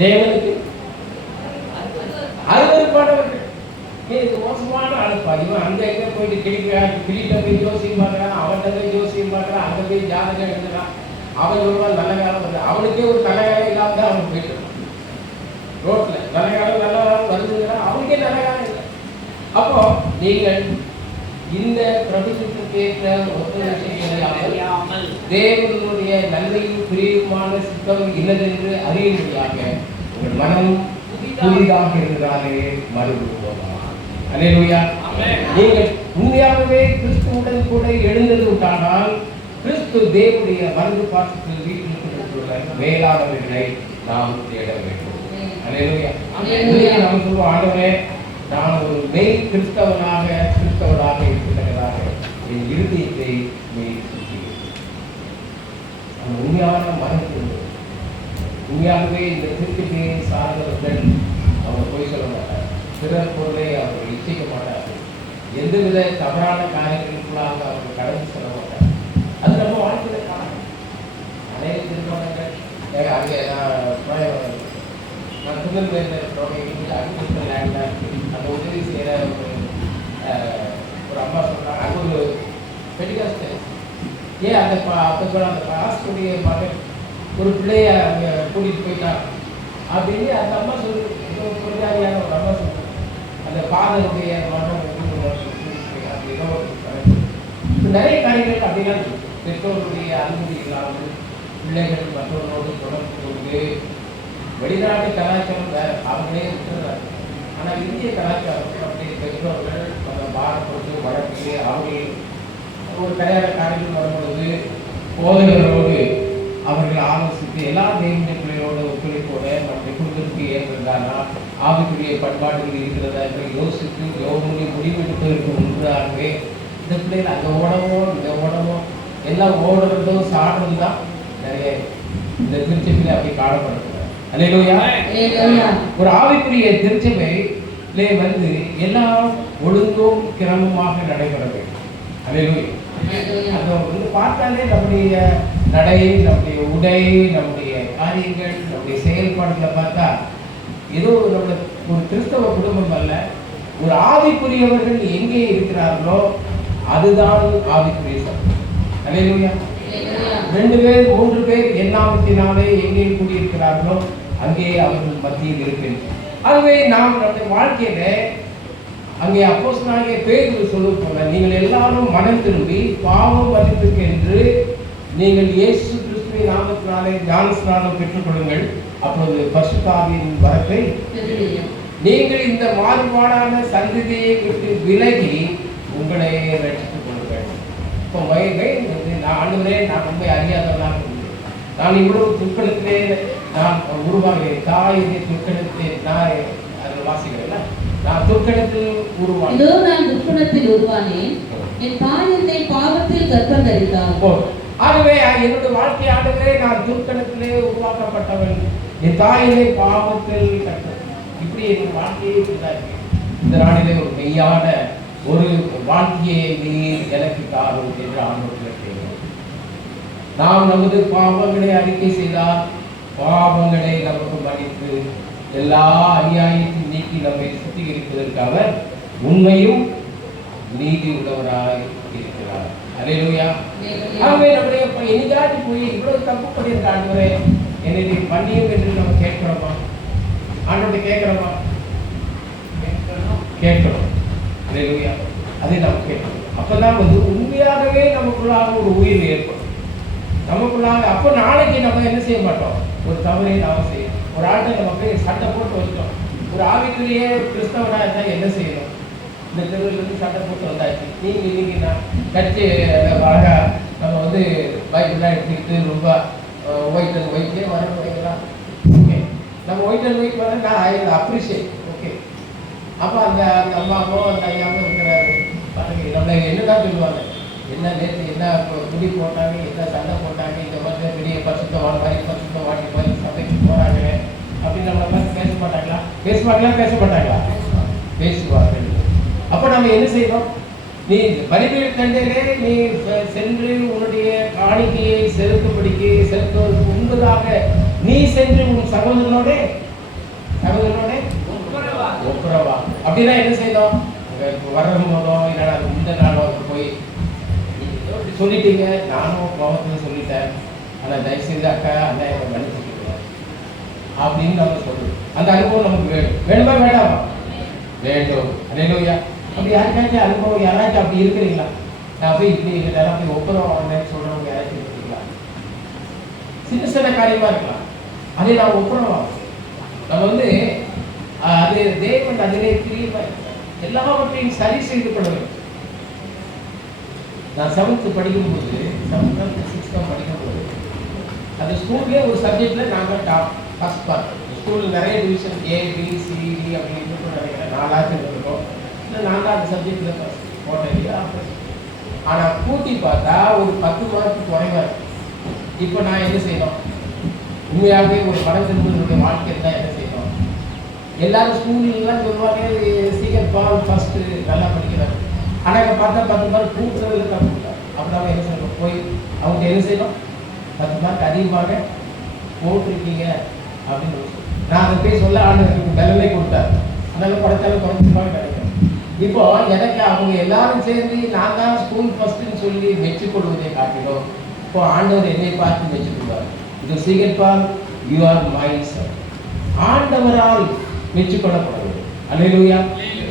தேவனுக்கு அருவருப்பானவர்கள். இது மோசமான அனுப்பா. இவன் அங்க எங்க போயிட்டு கிளிட்ட போய் ஜோசியம் பார்க்கறான், அவன்கிட்ட போய் ஜோசியம் பார்க்கறான், அங்க போய் ஜாதகம் எழுதுறான். அவன் சொல்லுவான் நல்ல காலம் வருது, அவனுக்கே ஒரு நல்ல காலம் இல்லாம தான் அவன் போயிட்டு ரோட்ல நல்ல காலம் வருதுங்கிறான், அவனுக்கே நல்ல காலம் இல்லை. அப்போ நீங்கள் இந்த பிரபஞ்சத்துக்கு ஏற்ற ஒத்துழையாமல் தேவனுடைய நன்மையும் பிரியமான சித்தம் இன்னதென்று அறியும்படியாக உங்கள் மனம் புதிதாக இருக்கிறாரே மறுபடியும். அல்லேலூயா. நீங்கள் உண்மையாகவே கிறிஸ்துவுடன் கூட எழுந்தது உண்டானால் கிறிஸ்து தேவனுடைய மருந்து பாசத்தில் வீட்டில் மேலானவர்களை நாம் தேட வேண்டும். அல்லேலூயா. நாம் சொல்லுவோம், ஆண்டவரே நான் ஒரு மெய் கிறிஸ்தவனாக இருக்கிறதாக என் இருதயத்தை உண்மையான மனது. உண்மையாகவே இந்த திருப்பதியை சார்ந்தவர்கள் அவங்க போய் சொல்ல மாட்டார், பிறர் பொருளை அவர்கள் இச்சிக்க மாட்டார்கள், எந்தவித தவறான காரியங்களுக்குள்ளாக அவர்கள் கடந்து செல்ல மாட்டார். அது நம்ம வாழ்க்கையில காரணம். அநேக திருமணங்கள் அங்கே நான் திருநெல்வேலியில் இருக்கிறவங்க அக்ரிகல்ச்சர் லேண்டில் அந்த உதவி செய்கிற ஒரு அம்மா சொல்கிறாங்க, அது ஒரு பெடிகாஸ்ட். ஏன் அந்த அந்த பாஸ்டுடைய மகன் ஒரு பிள்ளைய அங்கே கூட்டிகிட்டு போயிட்டான் அப்படின்னு அந்த அம்மா சொல்லுது. பொருளாதாரியான ஒரு அம்மா சொல்லுது, அந்த ஃபாதருடைய மகன் அப்படின்னா நிறைய காரியங்கள் அப்படிலாம் இருக்குது. பெற்றோருடைய அனுமதி இல்லாமல் பிள்ளைகள் மற்றவர்களோடு தொடர்பு கொண்டு வெளிநாட்டு கலாச்சாரம் வேறு, அவங்களே விட்டுறாங்க. ஆனால் இந்திய கலாச்சாரம் அப்படி பெற்றோர்கள் அந்த பாரப்பட்டு வழக்கு அவர்கள் ஒரு கல்யாண காரியங்கள் வரும்பொழுது போதகர்களோடு அவர்கள் ஆலோசித்து எல்லா தெய்வ பிள்ளையோட ஒத்துழைப்போட நம்முடைய குடும்பத்துக்கு ஏற்படுதானா ஆவிக்குரிய பண்பாடுகள் இருக்கிறதா என்று யோசித்து எவ்வளவு முடிவெடுப்பதற்கு முன்பாகவே இந்த பிள்ளைகள் அங்கே ஓடவோ இங்கே ஓடவோ எல்லாம் ஓடுறதும் சாடுறதும் தான் நிறைய இந்த திருச்சபையில அப்படி காணப்படுகிறது. அல்லேலூயா. ஒரு ஆவிக்குரிய திருச்சபையிலே வந்து எல்லாம் ஒழுங்கும் கிரமமாக நடைபெற வேண்டும். அல்லேலூயா. அதை வந்து பார்த்தாலே நம்முடைய நடை, நம்முடைய உடை, நம்முடைய காரியங்கள், நம்முடைய செயல்பாடுகளை பார்த்தா ஏதோ நம்மள ஒரு கிறிஸ்தவ குடும்பம் அல்ல, ஒரு ஆவிக்குரியவர்கள் எங்கே இருக்கிறார்களோ அதுதான் ஆவிக்குரிய சபை. அல்லேலூயா. 2 பேர் 3 பேர் எண்ணாமத்தினாலே எங்கே கூடியிருக்கிறார்களோ அங்கே அவர்கள் மத்தியில் இருக்கின்றனர். ஆகவே நாம் நம்முடைய வாழ்க்கையில அங்கே அப்போஸ்தலனாகிய பேதுரு சொல்வது போல நீங்கள் எல்லாரும் மனம் திரும்பி பாவம் மன்னிப்புக்கு என்று நீங்கள் இயேசு கிறிஸ்துவின் நாமத்தினாலே ஞானஸ்நானம் பெற்றுக்கொள்ளுங்கள், அப்பொழுது பரிசுத்த ஆவியின் வரத்தை நீங்கள் இந்த மாறுபாடான சந்ததியை விட்டு விலகி உங்களை ரட்சித்துக் கொள்ளுங்கள். இப்போ ஆண்டவரே நான் ரொம்ப அறியாதவனாக இருந்தேன், நான் இவ்வளவு துக்கத்திலே நான் உருவாகிறேன், தாயுடைய துக்கத்திலே நான் அதில் வாசிக்கிறேன், நான் துக்கத்தில் உருவானேன், என் தாய் என்னை பாவத்தில் கர்ப்பம் தரித்தாள். ஆகவே என்னுடைய வாழ்க்கை ஆண்டவரே நான் துக்கத்திலே உருவாக்கப்பட்டவன், என் தாயினை பாவத்தில் கர்ப்பம். இப்படி என் வாழ்க்கையே இருக்கு. இந்த நாளிலே ஒரு மெய்யான ஒரு வாழ்க்கையை நீர் எனக்கு தாரும் என்று ஆண்டவர்கள் கேட்கிறோம். நாம் நமது பாவங்களை அறிக்கை செய்தால் பாவங்களை நமக்கு மன்னித்து எல்லா அநியாயத்தையும் நீக்கி நம்மை சுத்திகரிப்பதற்காக உண்மையும் நீதி உள்ளவராய் இருக்கிறார். அல்லேலூயா. ஆகவே நம்முடைய எனிதாட்டி போய் இவ்வளவு தப்பு பண்ணியிருக்க ஆண்டவரே என்னை மன்னியும் என்று நம்ம கேட்கிறோமா? ஆண்டவரை கேட்கிறோமா? கேட்கிறோம். அல்லேலூயா. அதை நாம் கேட்கிறோம். அப்பதான் வந்து உண்மையாகவே நமக்குள்ளாக ஒரு உயிர் ஏற்படும் நமக்குள்ளாக. அப்போ நாளைக்கு நம்ம என்ன செய்ய மாட்டோம், ஒரு தவறை நாம செய்யணும். ஒரு ஆட்டை நமக்கு சட்டை போட்டு வந்துட்டோம், ஒரு ஆவிக்குரிய கிறிஸ்தவனா இருந்தால் என்ன செய்யணும்? இந்த தெருவிலிருந்து சட்டை போட்டு வந்தாச்சு, நீங்க கட்சி அழகா நம்ம வந்து பைக்கெல்லாம் எடுத்துக்கிட்டு ரொம்ப ஒயிட் அண்ட் ஒயிட்லேயே வரணும் வைக்கலாம். ஓகே, நம்ம ஒயிட் அண்ட் ஒயிட் வர நான் ஐ அப்ரிஷியேட். ஓகே, அப்போ அந்த அம்மாவோ அந்த ஐயாவோ இருக்கிறாரு, பாருங்க நம்ம என்னதான் சொல்லுவாங்க, என்ன நேற்று என்ன குடி போட்டாங்க, என்ன சண்டை போட்டாங்க, இந்த மாதிரி பெரிய பரிசுத்தவான் மாதிரி பரிசுத்தவாட்டி மாதிரி சபைக்கு போறாங்க அப்படின்னு நம்ம எல்லாம் பேச மாட்டாங்களா? பேச மாட்டாங்களா? பேசுவார்கள். அப்ப நம்ம என்ன செய்யணும்? நீ பலிபீட தண்டையிலே நீ சென்று உன்னுடைய காணிக்கையை செலுத்துவதற்கு முன்பதாக நீ சென்று உன் சகோதரனோட ஒப்புரவா. அப்படின்னா என்ன செய்யணும்? வர்றது போதோ இல்லைன்னா இந்த நாளோ போய் சொல்லிட்டீங்க, நானும் கோபத்தில் சொல்லிட்டேன், ஆனால் தயவுசெய்து அக்கா அண்ணன் என்னை மன்னிச்சுக்கீங்க அப்படின்னு நம்ம சொல்லுவோம். அந்த அனுபவம் நமக்கு வேணுமா வேண்டாமா? வேண்டும். அல்லேலூயா. அப்படி யாருக்காச்சும் அனுபவம் யாராச்சும் அப்படி இருக்கிறீங்களா? நான் போய் இப்படி எங்கிட்ட போய் ஒப்புரவா வந்தேன்னு சொல்றவங்க யாராச்சும் இருக்கிறீங்களா? சின்ன காரியமா இருக்கலாம், அதே நான் ஒப்புரவா நம்ம அது தேவன் அதிலே பிரியமா எல்லாவற்றையும் சரி செய்து கொள்ள வேண்டும். நான் 7th படிக்கும்போது 7th 6th படிக்கும்போது அந்த ஸ்கூல்லேயே ஒரு சப்ஜெக்ட்ல நாங்கள் டாப் ஃபர்ஸ்ட் பார்ட். ஸ்கூலில் நிறைய டிவிஷன் ABCD அப்படின்னு நினைக்கிறேன் 4 இருக்கோம். இல்லை நான் தான் அந்த சப்ஜெக்டில் போட்டேன். ஆனால் கூட்டி பார்த்தா ஒரு 10 மார்க்கு குறைவா இருக்கு. இப்போ நான் என்ன செய்யணும்? உண்மையாகவே ஒரு மனம் திரும்புவதனுடைய வாழ்க்கையில் தான் என்ன செய்யணும்? எல்லாரும் ஸ்கூல்லாம் சொல்லுவாங்க சீக்கிரம் பால் ஃபர்ஸ்ட்டு நல்லா படிக்கிறாங்க. ஆனால் இங்கே பார்த்தா 10 மார்க் கூட்டுறதுல தான் கொடுத்தாங்க. அப்போ நம்ம என்ன செய்யணும்? போய் அவங்க என்ன செய்யணும்? 10 மார்க் அதிகமாக போட்டிருக்கீங்க அப்படின்னு நான் அதை போய் சொல்ல ஆண்டு பலனை கொடுத்தாரு. அதனால படித்தாலும் குறைச்சிருப்பாங்க கிடைக்கும். இப்போ எனக்கு அவங்க எல்லாரும் சேர்ந்து நான் தான் ஸ்கூல் ஃபர்ஸ்ட்னு சொல்லி மெச்சுக்கொள்வதை காட்டினோம். இப்போ ஆண்டவர் என்னை பார்த்து மெச்சுக்கொள்வார். இது சீக்கிரம் யூ ஆர் மை சன். ஆண்டவரால் மெச்சுக்கொள்ளப்படுவது. அல்லேலூயா.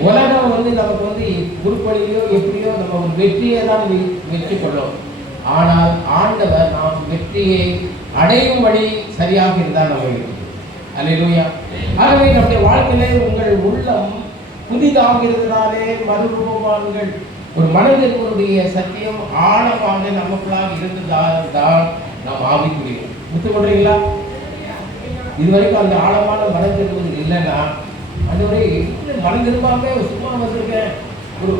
உலகம் நமக்கு குறுப்படியோ எப்படியோ நம்ம ஒரு வெற்றியை தான் மெச்சுக்கொள்ளும். ஆனால் ஆண்டவர் நாம் வெற்றியை அடையும்படி சரியாக இருந்தால் நம்ம இருக்கிறது. அல்லேலூயா. ஆகவே நம்முடைய வாழ்க்கையிலே உங்கள் உள்ளம் புதிதாகிறதுனாலே மறுரூபமாகுங்கள். ஒரு மனிதனுடைய சத்தியம் ஆழமாக நமக்குள்ளாக இருந்ததால் தான் நாம் ஆவிக்குரியோம். ஒத்துக்கொள்றீங்களா? இதுவரைக்கும் அந்த ஆழமான மனம் திரும்புவது இல்லைன்னா அந்த ஒரு மனம் திரும்பாம சும்மா வந்திருக்கேன். ஒரு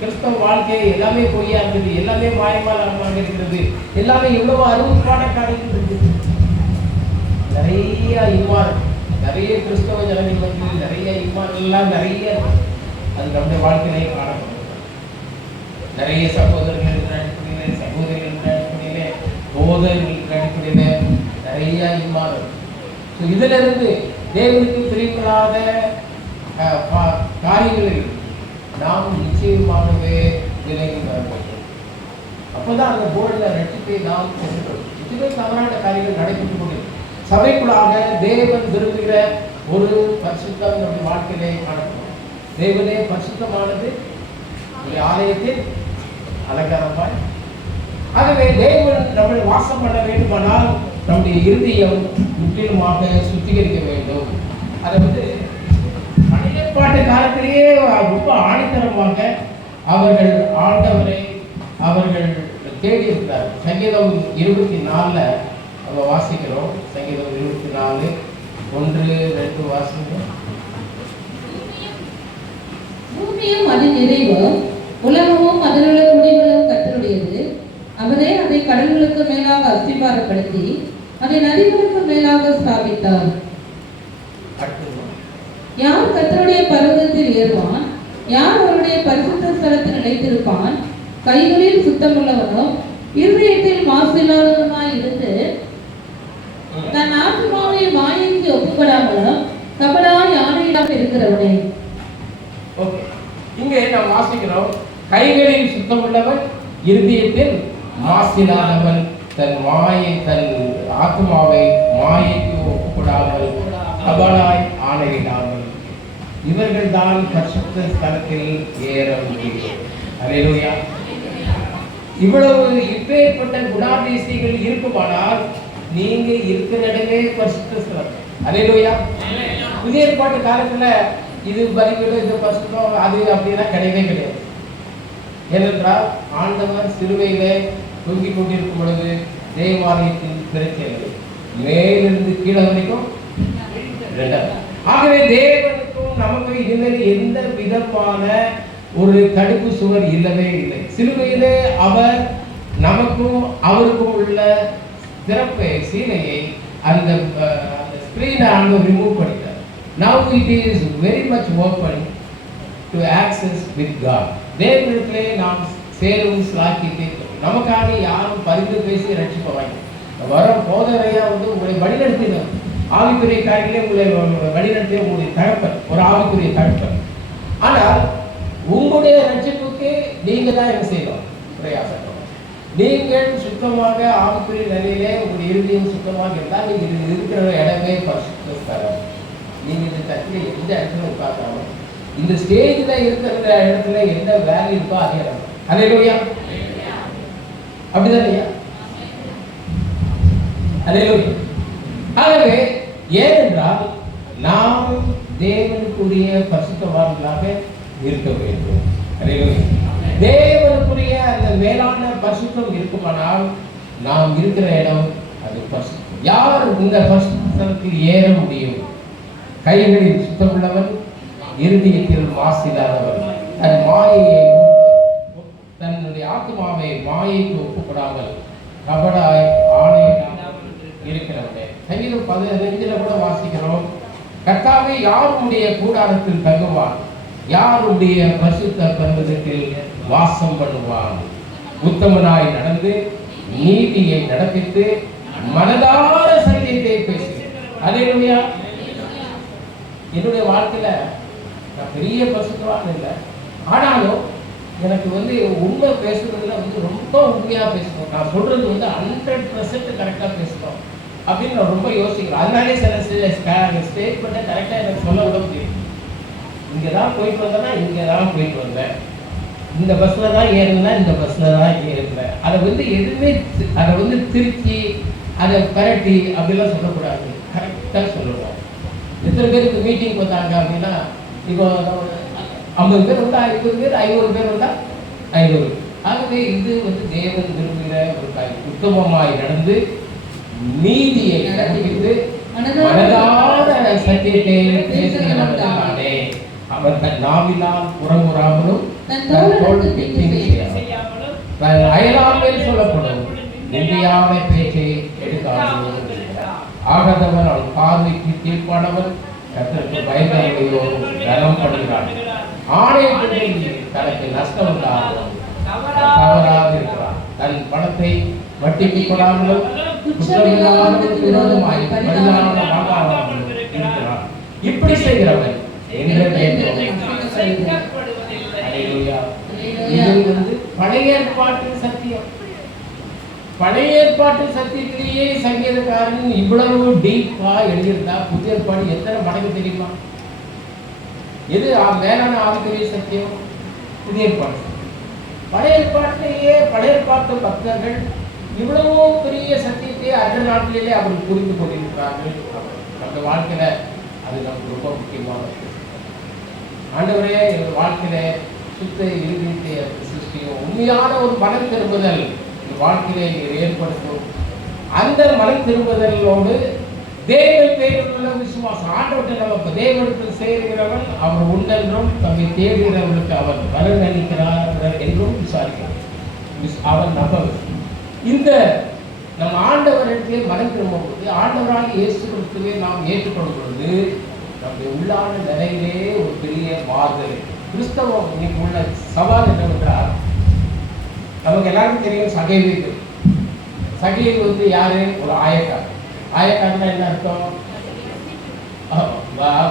கிறிஸ்தவ வாழ்க்கை எல்லாமே பொய்யா இருக்குது, எல்லாமே மாயமாக இருக்கிறது, எல்லாமே எவ்வளவு அருமையான காரியங்கள் இருக்குது. நிறைய இம்மான், நிறைய கிறிஸ்தவ ஜனங்கள் நிறைய இம்மான் எல்லாம் நிறைய அது நம்முடைய வாழ்க்கையிலே காணப்படும். நிறைய சகோதரர்கள் அடிப்படையில, சகோதரிகள் அடிப்படையில, போதர்கள் அடிப்படையில நிறைய இம்மான். இதுல இருந்து தேவனுக்கு பிரியப்படாத காரியங்களில் நாம் நிச்சயமாகவே விலகி வர வேண்டும். அப்போதான் அந்த போர்டில் ரட்சிப்பை நாம் சென்றோம். இதுவே தவறான காரியங்கள் நடைபெற்றுக் கொண்டிருக்கும். சபைக்குள்ளாக தேவன் விரும்புகிற ஒரு பரிசுத்தம் நம்முடைய வாழ்க்கையிலே காணப்படும். தேவனே பரிசுத்தமானது ஆலயத்தில் அலங்காரமாய். ஆகவே தேவன் நம்மை வாசம் பண்ண வேண்டுமானால் நம்முடைய இருதயம் முற்றிலுமாக சுத்திகரிக்க வேண்டும். அதை பழைய பாட்டு காலத்திலேயே ரொம்ப ஆணித்தரமாக அவர்கள் ஆண்டவரை அவர்கள் தேடி இருக்கிறார். சங்கீதம் 24 நம்ம வாசிக்கிறோம். சங்கீதம் 24 1, 2 வாசிக்கிறோம். பூமியும் அதன் நிறைவும் உலகமும் அதிலுள்ள குடிகளும் கர்த்தருடையது. அவரே அதை கடல்களுக்கு மேலாக அஸ்திபாரப்படுத்தி அதை நதிகளுக்கு மேலாக ஸ்தாபித்தார். யார் கர்த்தருடைய பர்வதத்தில் ஏறுவான்? யார் அவருடைய பரிசுத்த ஸ்தலத்தில் நிலைத்திருப்பான்? கைகளில் சுத்தமுள்ளவனும் இருதயத்தில் மாசில்லாதவனுமாய் இருந்து தன் ஆத்மாவை மாயைக்கு ஒப்புக்கொடாமலும் கபடாய் ஆணையிடாம இருக்கிறவனே. இங்கே நாம் வாசிக்கிறோம், கைகளில் சுத்தமுள்ளவன், இருதயத்தில் மாசில்லாதவன், தன் ஆத்மாவை மாயைக்கு ஒப்புக்கொடாமல் கபடாய் ஆணையிடாமல் இவர்கள் தான் பரிசுத்த ஸ்தலத்தில் ஏற முடியும். அல்லேலூயா. இவ்வளவு இப்பேற்பட்ட குணாதிசயங்கள் இருக்குமானால் நீங்க இருக்கிற இடமே பரிசுத்த ஸ்தலம். அல்லேலூயா. புதிய ஏற்பாட்டு காலத்துல இது பலிபீடம், இது பரிசுத்தம், அது அப்படின்னா கிடையவே கிடையாது. ஏனென்றால் ஆண்டவர் சிலுவையிலே தொங்கிக் கொண்டிருக்கும் பொழுது தேவாலயத்தின் பிரச்சனை மேலிருந்து கீழே வரைக்கும். ஆகவே தேவனுக்கும் நமக்கு இனிமேல் எந்த விதமான ஒரு தடுப்பு சுவர் இல்லவே இல்லை. சிலுவையிலே அவர் நமக்கும் அவருக்கும் உள்ள சிறப்பை சீலையை அந்த ஸ்கிரீனை அங்கே ரிமூவ் பண்ணிட்டார். Now it is very much open to access with God. தேவனிடத்திலே நாம் சேரும் ஸ்லாக்கியத்தை நமக்காக யாரும் பரிந்து பேசி ரட்சிப்பவாங்க. வர போதனையா உங்களை வழிநடத்தினார். ஆவிக்குரிய காரியங்களே உங்களை வழிநடத்திய உங்களுடைய தகப்பன், ஒரு ஆவிக்குரிய தகப்பன். ஆனால் உங்களுடைய ரட்சிப்புக்கு நீங்க தான் என்ன செய்யணும்? பிரயாசம். நீங்கள் சுத்தமாக ஆவிக்குரிய நிலையிலே உங்களுடைய இறுதியும் சுத்தமாக இருந்தால் நீங்கள் இருக்கிற இடமே பரிசுத்த ஸ்தலம். நீங்கள் இந்த தட்டில் எந்த இடத்துல உட்கார்ந்தாலும் இந்த ஸ்டேஜில் இருக்கிற இடத்துல எந்த வேல்யூ இருக்கோ அதே இடம். அல்லேலூயா. அப்படிதானையா? அல்லேலூயா. ஆகவே ஏனென்றால் நாம் தேவனுக்குரிய பரிசுத்தவான்களாக இருக்க வேண்டும். அல்லேலூயா. தேவனுக்குரிய அந்த மேலான பரிசுத்தம் இருக்குமானால் நாம் இருக்கிற இடம் அது பரிசுத்தம். யார் இந்த பரிசுத்தத்தில் ஏற முடியும்? கைகளில் சுத்தமுள்ளவன், இருதயத்தில் மாசில்லாதவன், தன் மாயையை தன்னுடைய ஆத்மாவை மாயைக்கு ஒப்புக்கொடாமல் கபடாய் ஆணையிடாமல் இருக்கிறவனே. சங்கீதம் 15 கூட வாசிக்கிறோம், கர்த்தாவே யாருடைய கூடாரத்தில் தங்குவான், யாருடைய பரிசுத்த பர்வதத்தில் வாசம் பண்ணுவான். உத்தமனாய் நடந்து நீதியை நடப்பித்து மனதார சத்தியத்தை பேசு. அல்லேலூயா. என்னுடைய வாழ்க்கையில நான் பெரிய பரிசுத்தவான் இல்லை, ஆனாலும் எனக்கு உண்மை பேசுறதுல ரொம்ப உண்மையா பேசணும். நான் சொல்றது 100% கரெக்டா பேசணும் அப்படின்னு நான் ரொம்ப யோசிக்கிறேன். அதனாலே சில ஸ்டேட்மெண்ட்டை கரெக்டா எனக்கு சொல்ல விட முடியும். இங்கே தான் போயிட்டு வந்தேன்னா இங்கே தான் போயிட்டு வந்தேன், இந்த பஸ்ஸில் தான் ஏறினேன், இந்த பஸ்ஸில் தான் ஏறினேன். அதை எதுவுமே அதை திருச்சி அதை பரட்டி அப்படிலாம் சொல்லக்கூடாது, கரெக்டாக சொல்லணும். எத்தனை பேருக்கு மீட்டிங் வந்தாங்க அப்படின்னா, இப்போ 50 பேர் வந்தால் 50 பேர், 500 பேர் வந்தால் 500. ஆகவே இது தேவன் விரும்புகிற ஒரு காரியம். உத்தமமாய் நடந்து நீதியை கண்டித்து மனதார சத்தியத்தை பேசுகிறவர்களே அவர் தன் நாவினால் புறமுறாமலும் தன் தோளுக்கு தீங்கு செய்யாமலும் தன் அயலாமையில் சொல்லப்படும் நிந்தையான பேச்சை எடுக்காமலும் ஆகாதவன் அவன் பார்வைக்கு கீழ்ப்பானவன், கர்த்தருக்கு பயந்தவர்களையோ கனம் பண்ணுகிறான். ஆணையத்திலே தனக்கு நஷ்டம் உண்டாகும் தவறாக இருக்கிறான். தன் பணத்தை வட்டிக்கு கொள்ளாமலும் குற்றமில்லாமல் விரோதமாய் இருக்கிறான். இப்படி செய்கிறவன் பழைய ஏற்பாட்டு சத்தியம். பழைய ஏற்பாட்டு சத்தியத்திலேயே சங்கீதக்காரன் இவ்வளவு டீப்பா எழுதியிருந்தா புதிய ஏற்பாடு எத்தனை மடங்கு தெரியுமா? எது மேலான ஆவிக்குரிய சத்தியம்? புதிய ஏற்பாடு. பழைய ஏற்பாட்டிலேயே பழைய ஏற்பாட்டு பக்தர்கள் இவ்வளவோ பெரிய சத்தியத்தை அந்த நாட்டிலேயே அவர்கள் புரிந்து கொண்டிருக்கிறார்கள். அந்த வாழ்க்கையில அது நமக்கு ரொம்ப முக்கியமான. ஆண்டவரே எங்கள் வாழ்க்கையில சுத்த இருதயத்தை சிருஷ்டியும் உண்மையான ஒரு மனம் திரும்புதல் இந்த வாழ்க்கையில நீர் ஏற்படுத்தும். அந்த மனம் திரும்புதலோடு தேவன் பேருள்ள விசுவாசம். ஆண்டவர்கிட்ட நம்ம தேவனுக்கு சேர்கிறவன் அவர் உண்டென்றும் தம்மை தேடுகிறவர்களுக்கு அவர் பலன் அளிக்கிறார் என்றும் விசாரிக்கிறார். அவன் நம்பவர். இந்த நம்ம ஆண்டவருக்கு மனம் திரும்பும் போது ஆண்டவராக இயேசு கிறிஸ்துவை நாம் ஏற்றுக்கொள்ளும் பொழுது நம்முடைய உள்ளான நிலையிலே ஒரு பெரிய மாறுதல். கிறிஸ்தவம் இன்னைக்கு உள்ள சவால் என்னவென்றால், நமக்கு எல்லாருக்கும் தெரியும் சகைவு. சகைவு யாரு? ஒரு ஆயக்கார். ஆயக்காரன்னா என்ன அர்த்தம்?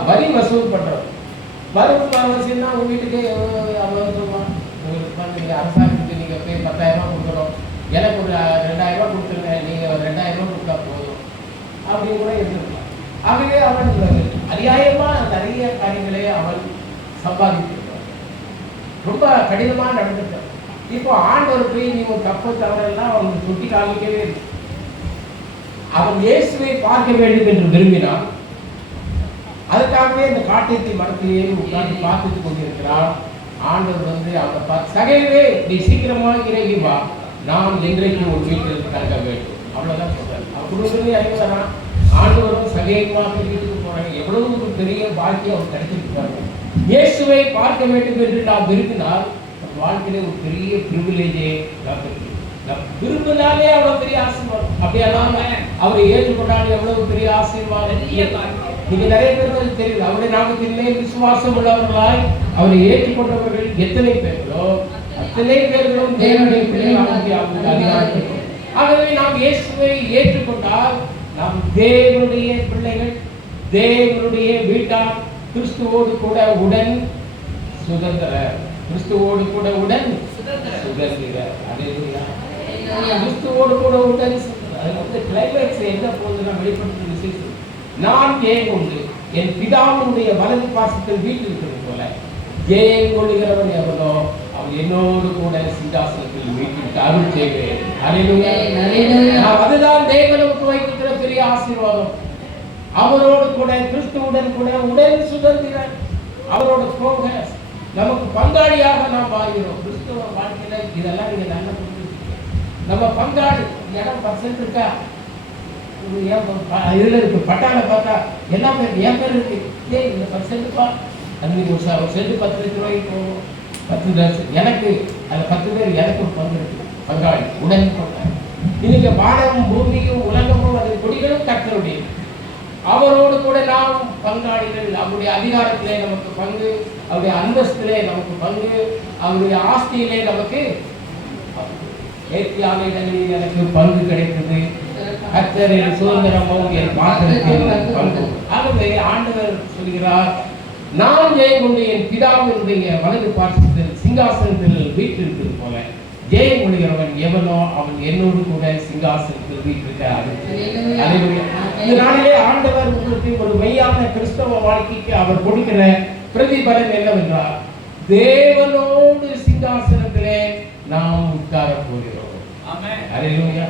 வரி வசூல் பண்றோம். வரி வசூல்னா உங்க வீட்டுக்கு உங்களுக்கு அரசாங்கத்துக்கு நீங்க போய் 10,000 ரூபாய் கொடுக்கணும், எனக்கு ஒரு 2,000 ரூபாய் கொடுத்துருங்க, நீங்க 2,000 ரூபாய் கொடுத்தா போதும் அப்படின்னு கூட இருந்திருக்கலாம். ஆகவே அவன் அநியாயமா நிறைய காரியங்களே அவன் சம்பாதித்திருக்கான். ரொம்ப கடினமா நடந்துட்டான். இப்போ ஆண்டவர் போய் நீங்க தப்பு தவறெல்லாம் அவனுக்கு சுட்டி காமிக்கவே இல்லை. அவன் இயேசுவை பார்க்க வேண்டும் என்று விரும்பினான். அதுக்காகவே இந்த காட்டியத்தை மரத்திலேயே உட்கார்ந்து பார்த்துட்டு கொண்டிருக்கிறான். ஆண்டவர் அவனை பார்த்து, சகைவே நீ சீக்கிரமாக இறங்கி வா, நாம் இன்றைக்கு ஒரு வீட்டில் தங்க வேண்டும். அவ்வளவுதான் சொல்றாரு. அவன் குடும்பத்திலே அறிவுறான். ஆண்டவரும் சகையமாக வீட்டுக்கு போறாங்க. எவ்வளவு ஒரு பெரிய பாக்கியம் அவர் கிடைச்சிருப்பாங்க. இயேசுவை பார்க்க வேண்டும் என்று நாம் விரும்பினால் வாழ்க்கையில ஒரு பெரிய பிரிவிலேஜே நாம் விரும்பினாலே அவ்வளவு பெரிய ஆசீர்வாதம். அப்படியானால அவரை ஏற்றுக்கொண்டாலே எவ்வளவு பெரிய ஆசீர்வாதம். நீங்க நிறைய பேருக்கு தெரியுது, அவருடைய நாமத்திலே விசுவாசம் உள்ளவர்களாய் அவரை ஏற்றுக்கொண்டவர்கள் எத்தனை பேர்களோ அத்தனை பேர்களும் தேவனுடைய பிள்ளைகளாக அதிகாரம். ஆகவே நாம் இயேசுவை ஏற்றுக்கொண்டால் நாம் தேவனுடைய பிள்ளைகள், தேவனுடைய வீட்டார், கிறிஸ்துவோடு கூட உடன் சுதந்திரர், கிறிஸ்துவோடு கூட உடன் சுதந்திரர். அல்லேலூயா. கிறிஸ்துவோடு கூட உடன் அது வந்து கிளைமேக்ஸ் என்ன போகுதுன்னா வெளிப்படுத்தும் விசேஷம். நான் ஜெயம் கொண்டு என் பிதாவுடைய வலது பாசத்தில் வீட்டில் இருக்கிறது போல ஜெயம் கொள்ளுகிறவன் எவனோ அவன் என்னோடு கூட சிங்காசனத்தில் வீட்டிற்கு அருள் செய்வேன். அல்லேலூயா. அதுதான் தேவன் நமக்கு வைத்திருக்கிற பெரிய ஆசீர்வாதம். அவரோடு கூட கிறிஸ்துவுடன் கூட உடன் சுதந்திரர், அவரோட போக நமக்கு பங்காளியாக நாம் வாழ்கிறோம். கிறிஸ்துவ வாழ்க்கையில இதெல்லாம் நீங்க நல்ல நம்ம பங்காளி. இடம் பர்சன்ட் இருக்கா இதுல இருக்கு, பட்டால பார்த்தா எல்லா பேர் என் பேர் இருக்கு. இந்த பர்சன்ட்ப்பா அன்னைக்கு ஒரு சென்ட் 10 லட்ச ரூபாய்க்கு போகும். 10 லட்சம் எனக்கு, அந்த 10 பேர் எனக்கு ஒரு பங்கு இருக்கு, பங்காளி உடன் கொண்டாங்க. இன்னைக்கு வானமும் பூமியும் உலகமும் அது கொடிகளும் கர்த்தருடைய, அவரோடு கூட நாம் பங்காளிகள். அவருடைய அதிகாரத்திலே நமக்கு பங்கு, அவருடைய அந்தஸ்திலே நமக்கு பங்கு, அவருடைய ஆஸ்தியிலே நமக்கு ஏத்தியான இடங்களில் எனக்கு பங்கு கிடைத்தது. கர்த்தரின் சுதந்திரமும் என் பாத்திரத்தில் பங்கு. ஆகவே ஆண்டவர் சொல்கிறார், நான் ஜெயம் கொண்டு என் பிதாவினுடைய வலது பாசத்தில் சிங்காசனத்தில் வீற்றிருக்கிறது போல ஜெயம் கொள்கிறவன் எவனோ அவன் என்னோடு கூட சிங்காசனத்தில் வீற்றிருக்கிறார். இந்த நாளிலே ஆண்டவர் உங்களுக்கு ஒரு மெய்யான கிறிஸ்தவ வாழ்க்கைக்கு அவர் கொடுக்கிற பிரதிபலன் என்னவென்றால், தேவனோடு சிங்காசனத்திலே நாம் உட்கார போகிறோம். அல்லேலூயா.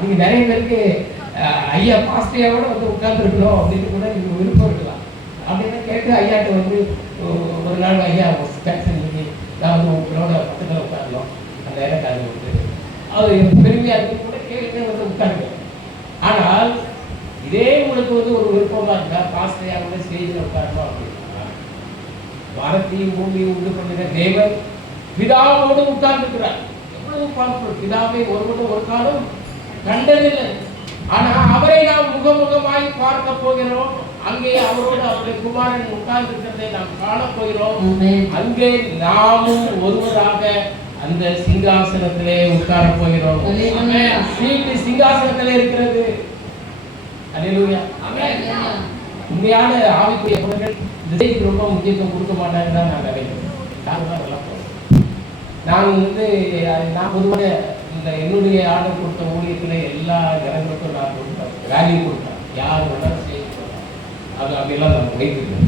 நீங்க நிறைய பேருக்கு ஐயா பாஸ்டையோட வந்து உட்கார்ந்து இருக்கணும் அப்படின்னு கூட நீங்க விருப்பம் இருக்கலாம். அப்படின்னு கேட்டு ஐயாட்ட வந்து ஒரு நாள் ஐயா பண்ணி நான் வந்து உங்களோட பக்கத்தில் உட்காரலாம், அந்த இடம் காது விட்டு அது எனக்கு பெருமையா இருக்கு கூட கேட்டு வந்து உட்காருங்க. ஆனால் இதே உங்களுக்கு வந்து ஒரு விருப்பமா இருந்தா பாஸ்டையா கூட ஸ்டேஜில் உட்காரணும் அப்படின்னா, வானத்தையும் பூமியும் உண்டு பண்ணுகிற தேவன் பிதாவோடு உட்கார்ந்துக்கிறார். எவ்வளவு பார்க்கிறோம், பிதாவை ஒருவரும் ஒரு காலம் கண்டதில்லை. ஆனா அவரை நாம் முகமுகமாய் பார்க்க போகிறோம். அங்கே அவரோடு அவருடைய குமாரன் உட்கார்ந்து இருக்கிறதை நாம் காண போகிறோம். அங்கே நாமும் ஒருவராக அந்த சிங்காசனத்திலே உட்கார போகிறோம். சீட்டு சிங்காசனத்திலே இருக்கிறது. அல்லேலூயா. உண்மையான ஆவிக்குரிய பொருட்கள் இதைக்கு ரொம்ப முக்கியத்துவம் கொடுக்க மாட்டாங்க தான் நான் நினைக்கிறேன். நான் பொதுவாக இந்த என்னுடைய ஆர்டர் கொடுத்த ஊழியத்தில் எல்லா ஜனங்களுக்கும் நான் கொடுத்தேன், வேல்யூ கொடுத்தேன். யார் வேணாலும் செய்யலாம், அது அப்படியெல்லாம் நான் வைத்திருக்கேன்.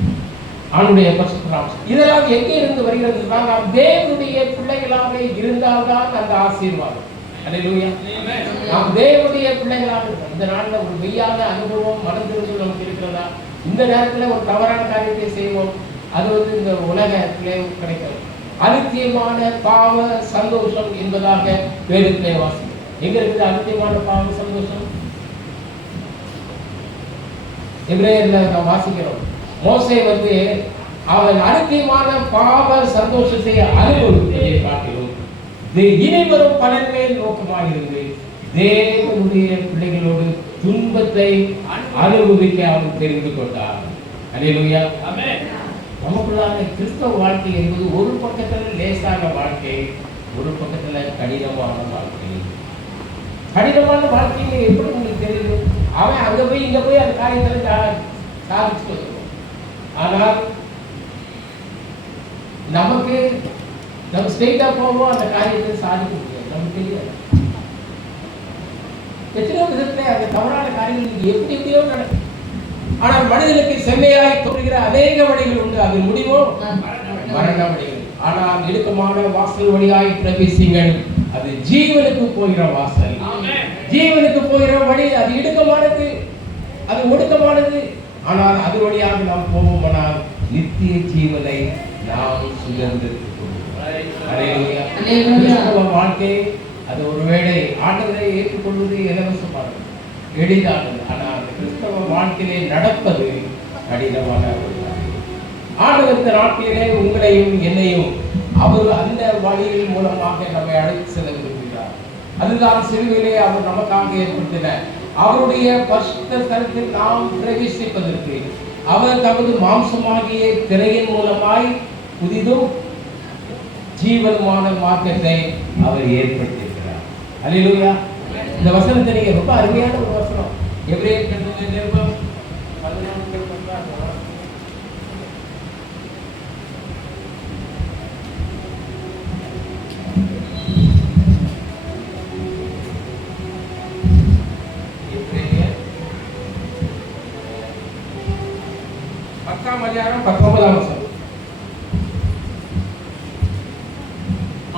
ஆணுடைய பரிசுத்தம் இதெல்லாம் எங்கே இருந்து வருகிறது? நாம் தேவனுடைய பிள்ளைகளாக இருந்தால்தான் அந்த ஆசீர்வாதம். அல்லேலூயா. நாம் தேவனுடைய பிள்ளைகளாக இருக்கோம். இந்த நாளில் ஒரு மெய்யான அனுபவம் மனதிருந்து நமக்கு இருக்கிறதா? இந்த நேரத்தில் ஒரு தவறான காரியத்தை செய்வோம், அது வந்து இந்த உலகத்திலே கிடைக்கிறது. அனித்தியமான பாவ சந்தோஷம் என்பதாக வேதத்திலே வாசிக்கிறோம். எங்க இருக்குது அனித்தியமான பாவ சந்தோஷம்? எபிரேயர்ல நாம் வாசிக்கிறோம். மோசே வந்து அவன் அனித்தியமான பாவ சந்தோஷத்தை அனுபவிப்பதை காட்டிலும் இனிவரும் பலன் மேல் நோக்கமாக இருந்து தேவனுடைய பிள்ளைகளோடு துன்பத்தை அனுபவிக்க அவன் தெரிந்து கொண்டார். அல்லேலூயா. ஆமென். நமக்குள்ளான கிறிஸ்தவ வாழ்க்கை என்பது ஒரு பக்கத்தில் லேசான வாழ்க்கை, ஒரு பக்கத்தில் கடினமான வாழ்க்கை. கடினமான வாழ்க்கையை எப்படி உங்களுக்கு தெரியும்? அவன் அங்கே போய் இங்கே போய் அந்த காரியத்தில் சாதிச்சு வருவோம். ஆனால் நமக்கு நம்ம ஸ்ட்ரெயிட்டாக போவோம், அந்த காரியத்தை சாதிக்க முடியாது. நமக்கு தெரியாது எத்தனையோ விதத்தில் அந்த தவறான காரியங்கள் எப்படி எப்படியோ நடக்கும். ஆனால் மனிதனுக்கு செம்மையாய் தோன்றுகிற அநேக வழிகள் உண்டு, அது முடிவோ மரண வழிகள். ஆனால் இடுக்கமான வாசல் வழியாய் பிரவேசிங்கள், அது ஜீவனுக்கு போகிற வாசல். ஜீவனுக்கு போகிற வழி அது இடுக்கமானது, அது ஒடுக்கமானது. ஆனால் அது வழியாக நாம் போவோமானால் நித்திய ஜீவனை நாம் சுதந்திரித்துக் கொள்வோம். வாழ்க்கை அது ஒருவேளை ஆண்டவரை ஏற்றுக்கொள்வது இலவசமானது, எளிதானது. ஆனால் அந்த கிறிஸ்தவ வாழ்க்கையிலே நடப்பது கடினமான ஒரு காரியம். ஆண்டவர் இந்த நாட்டிலே உங்களையும் என்னையும் அவர் அந்த வழியின் மூலமாக நம்மை அழைத்து செல்ல விரும்புகிறார். அதுதான் சிலுவையிலே அவர் நமக்காக ஏற்படுத்தின அவருடைய பரிசுத்த ஸ்தலத்தில் நாம் பிரவேசிப்பதற்கு அவர் தமது மாம்சமாகிய திரையின் மூலமாய் புதிதும் ஜீவனமான மார்க்கத்தை அவர் ஏற்படுத்தியிருக்கிறார். அல்லேலூயா. இந்த வசனத்தை நீங்க ரொம்ப அருமையான ஒரு வசனம். எபிரேயர் நிருபம் 11 19.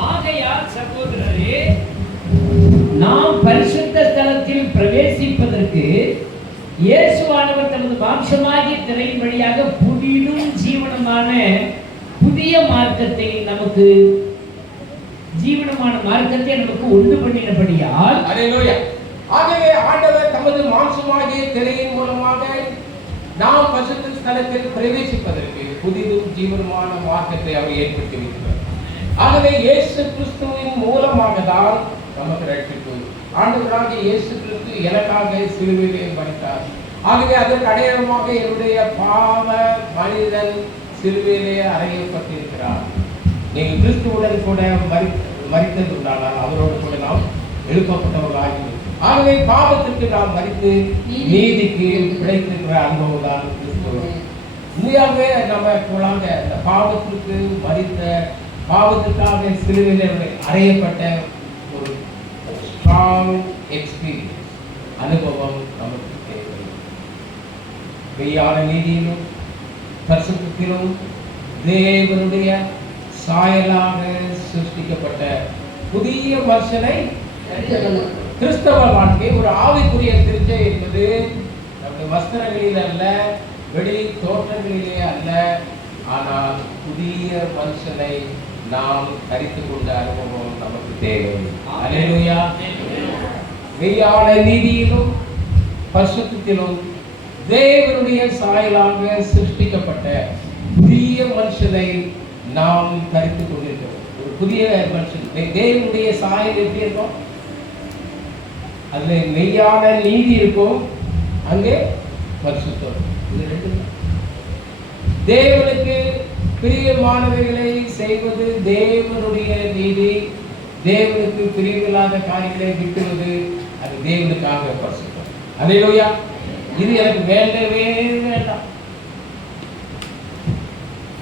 ஆகையால் சகோதரரே, நாம் பரிசுத்த ஸ்தலத்தில் பிரவேசிப்பதற்கு இயேசுவானவர் தமது மாம்சமாகிய திரையின் வழியாக புதிதும் ஜீவனமான புதிய மார்க்கத்தை நமக்கு உண்டு பண்ணினபடியால், அல்லேலூயா. ஆகவே ஆண்டவர் தமது மாம்சமாகிய திரையின் மூலமாக நாம் பரிசுத்த ஸ்தலத்தில் பிரவேசிப்பதற்கு புதிதும் ஜீவனமான மார்க்கத்தை அவர் ஏற்படுத்தி வைக்கிறார். ஆகவே இயேசு கிறிஸ்துவின் மூலமாக தான் நமக்கு ரட்சிப்பு. ஆண்டவராகிய இயேசு கிறிஸ்து எனக்காக சிலுவையிலே மரித்தார். ஆகவே அதற்கு அடையாளமாக என்னுடைய பாவ மனிதன் சிலுவையிலே அறையப்பட்டிருக்கிறார். நீங்கள் கிறிஸ்துவுடன் கூட மரித்ததுண்டானால் அவரோடு கூட நாம் எழுப்பப்பட்டவர்களாகிறோம். ஆகவே பாவத்திற்கு நாம் மரித்து நீதிக்கு பிழைத்திருக்கிற அனுபவம் தான் கிறிஸ்துவ. உண்மையாகவே நம்ம போலாங்க இந்த பாவத்திற்கு மரித்த, பாவத்திற்காக சிலுவையிலே அறையப்பட்ட ஒரு ஸ்ட்ராங் எக்ஸ்பீரியன்ஸ் அனுபவம் நமக்கு தேவை. மெய்யான நீதியிலும் பரிசுத்தத்திலும் தேவனுடைய சாயலாக சிருஷ்டிக்கப்பட்ட புதிய மனுஷனை கிறிஸ்தவ வாழ்க்கை ஒரு ஆவிக்குரிய திருச்சை என்பது நம்முடைய வஸ்திரங்களில் அல்ல, வெளி தோற்றங்களிலே அல்ல, ஆனால் புதிய மனுஷனை நாம் தரித்துக் கொண்ட அனுபவம் நமக்கு தேவை. அல்லேலூயா. மெய்யான நீதியிலும் பரிசுத்தத்திலும் தேவனுடைய சாயலாக சிருஷ்டிக்கப்பட்ட புதிய மனுஷனை நாம் தரித்துக் கொண்டிருக்கிறோம். ஒரு புதிய மனுஷன் தேவனுடைய சாயல் எப்படி இருக்கும்? அதுல மெய்யான நீதி இருக்கும், அங்கே பரிசுத்தம். இது ரெண்டு. தேவனுக்கு பிரியமானவைகளை செய்வது தேவனுடைய நீதி, தேவனுக்கு பிரியமில்லாத காரியங்களை விட்டுவது அது தேவனுக்காக பரிசுத்தம். அல்லேலூயா. இது எனக்கு வேண்டவே வேண்டாம்.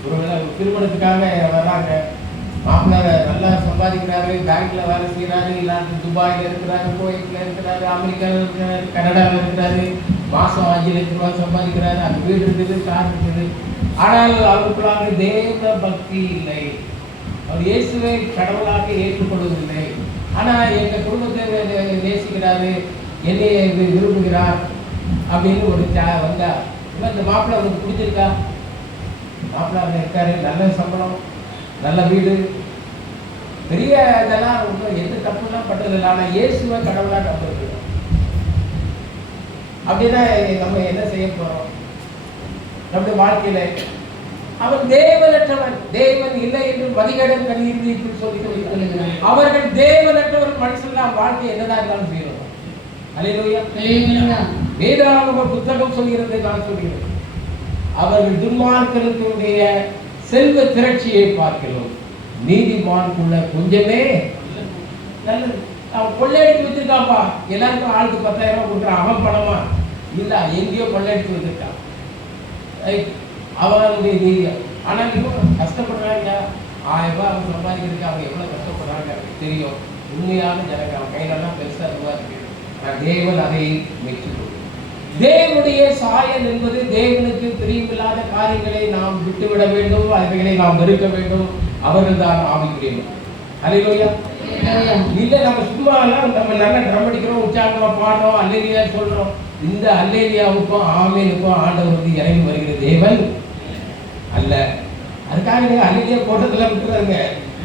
ஒருவேளை திருமணத்துக்காக வர்றாங்க, மாப்பிள்ளை நல்லா சம்பாதிக்கிறாரு, பேங்க்ல வேலை செய்யறாரு, இல்லாட்டி துபாயில இருக்கிறாரு, குவைட்ல இருக்கிறாரு, அமெரிக்காவில் இருக்கிறாரு, கனடாவில் இருக்கிறாரு, மாசம் 5 லட்சம் ரூபாய் சம்பாதிக்கிறாரு, அந்த வீடு இருக்குது, கார் இருக்குது. ஆனால் அவருக்குள்ளாக தேவ பக்தி இல்லை. அவர் இயேசுவை கடவுளாக ஏற்றுக்கொள்வதில்லை. ஆனா எங்க குடும்பத்தை நேசிக்கிறாரு, என்னை விரும்புகிறார் அப்படின்னு ஒரு வந்தா, இந்த மாப்பிள்ளை அவருக்கு பிடிச்சிருக்கா? மாப்பிள்ளை இருக்காரு, நல்ல சம்பளம், நல்ல வீடு, பெரிய இதெல்லாம் ஒன்றும் எந்த தப்புலாம் பட்டதில்லை. ஆனால் இயேசுவை கடவுளாக நம்புறோம். அப்படின்னா நம்ம என்ன செய்ய போறோம்? நம்முடைய வாழ்க்கையில அவன் தேவனற்றவன், தேவன் இல்லை என்று மதிகடன் கண்ணீர் சொல்லி அவர்கள் தேவனற்றவர் மனுஷன் வாழ்க்கை என்னதான் இருந்தாலும் செய்யணும். அல்லேலூயா. வேதாகம புத்தகம் சொல்கிறது, நான் சொல்கிறேன், அவர்கள் துன்மார்க்கர்களுடைய செல்வ திரட்சியை பார்க்கிறோம், நீதிமானுக்குள்ள கொஞ்சமே நல்லது. அவன் கொள்ளையடித்து வச்சிருக்காப்பா, எல்லாருக்கும் ஆளுக்கு 10,000 ரூபாய் கொடுக்குறான். அவன் பணமா இல்ல, எங்கேயோ கொள்ளையடித்து வச்சிருக்கான், அவனுடைய நீதியம். ஆனா இவங்க கஷ்டப்படுறாங்க, 1000 ரூபாய் அவங்க சம்பாதிக்கிறதுக்கு அவங்க எவ்வளவு கஷ்டப்படுறாங்க எனக்கு தெரியும். உண்மையான ஜனங்க அவன் கையிலெல்லாம் பெருசா ரூபா இருக்கு. தேவன் அதை மெச்சுக்கொள்ளும். தேவனுடைய சாயல் என்பது தேவனுக்கு பிரியமில்லாத காரியங்களை நாம் விட்டுவிட வேண்டும், அவைகளை நாம் வெறுக்க வேண்டும். அவர்கள் தான் ஆவிக்குரியவர். அல்லேலூயா. இல்ல நம்ம சும்மா எல்லாம் நம்ம நல்லா ட்ரம் அடிக்கிறோம், உற்சாகமா பாடுறோம், அல்லேலியா சொல்றோம். இந்த அல்லேலியாவுக்கும் ஆமேனுக்கும் ஆண்டவர் வந்து இறங்கி வருகிற தேவன் அல்ல. அதுக்காக அல்லேலியா போட்டதுல விட்டுறாங்க.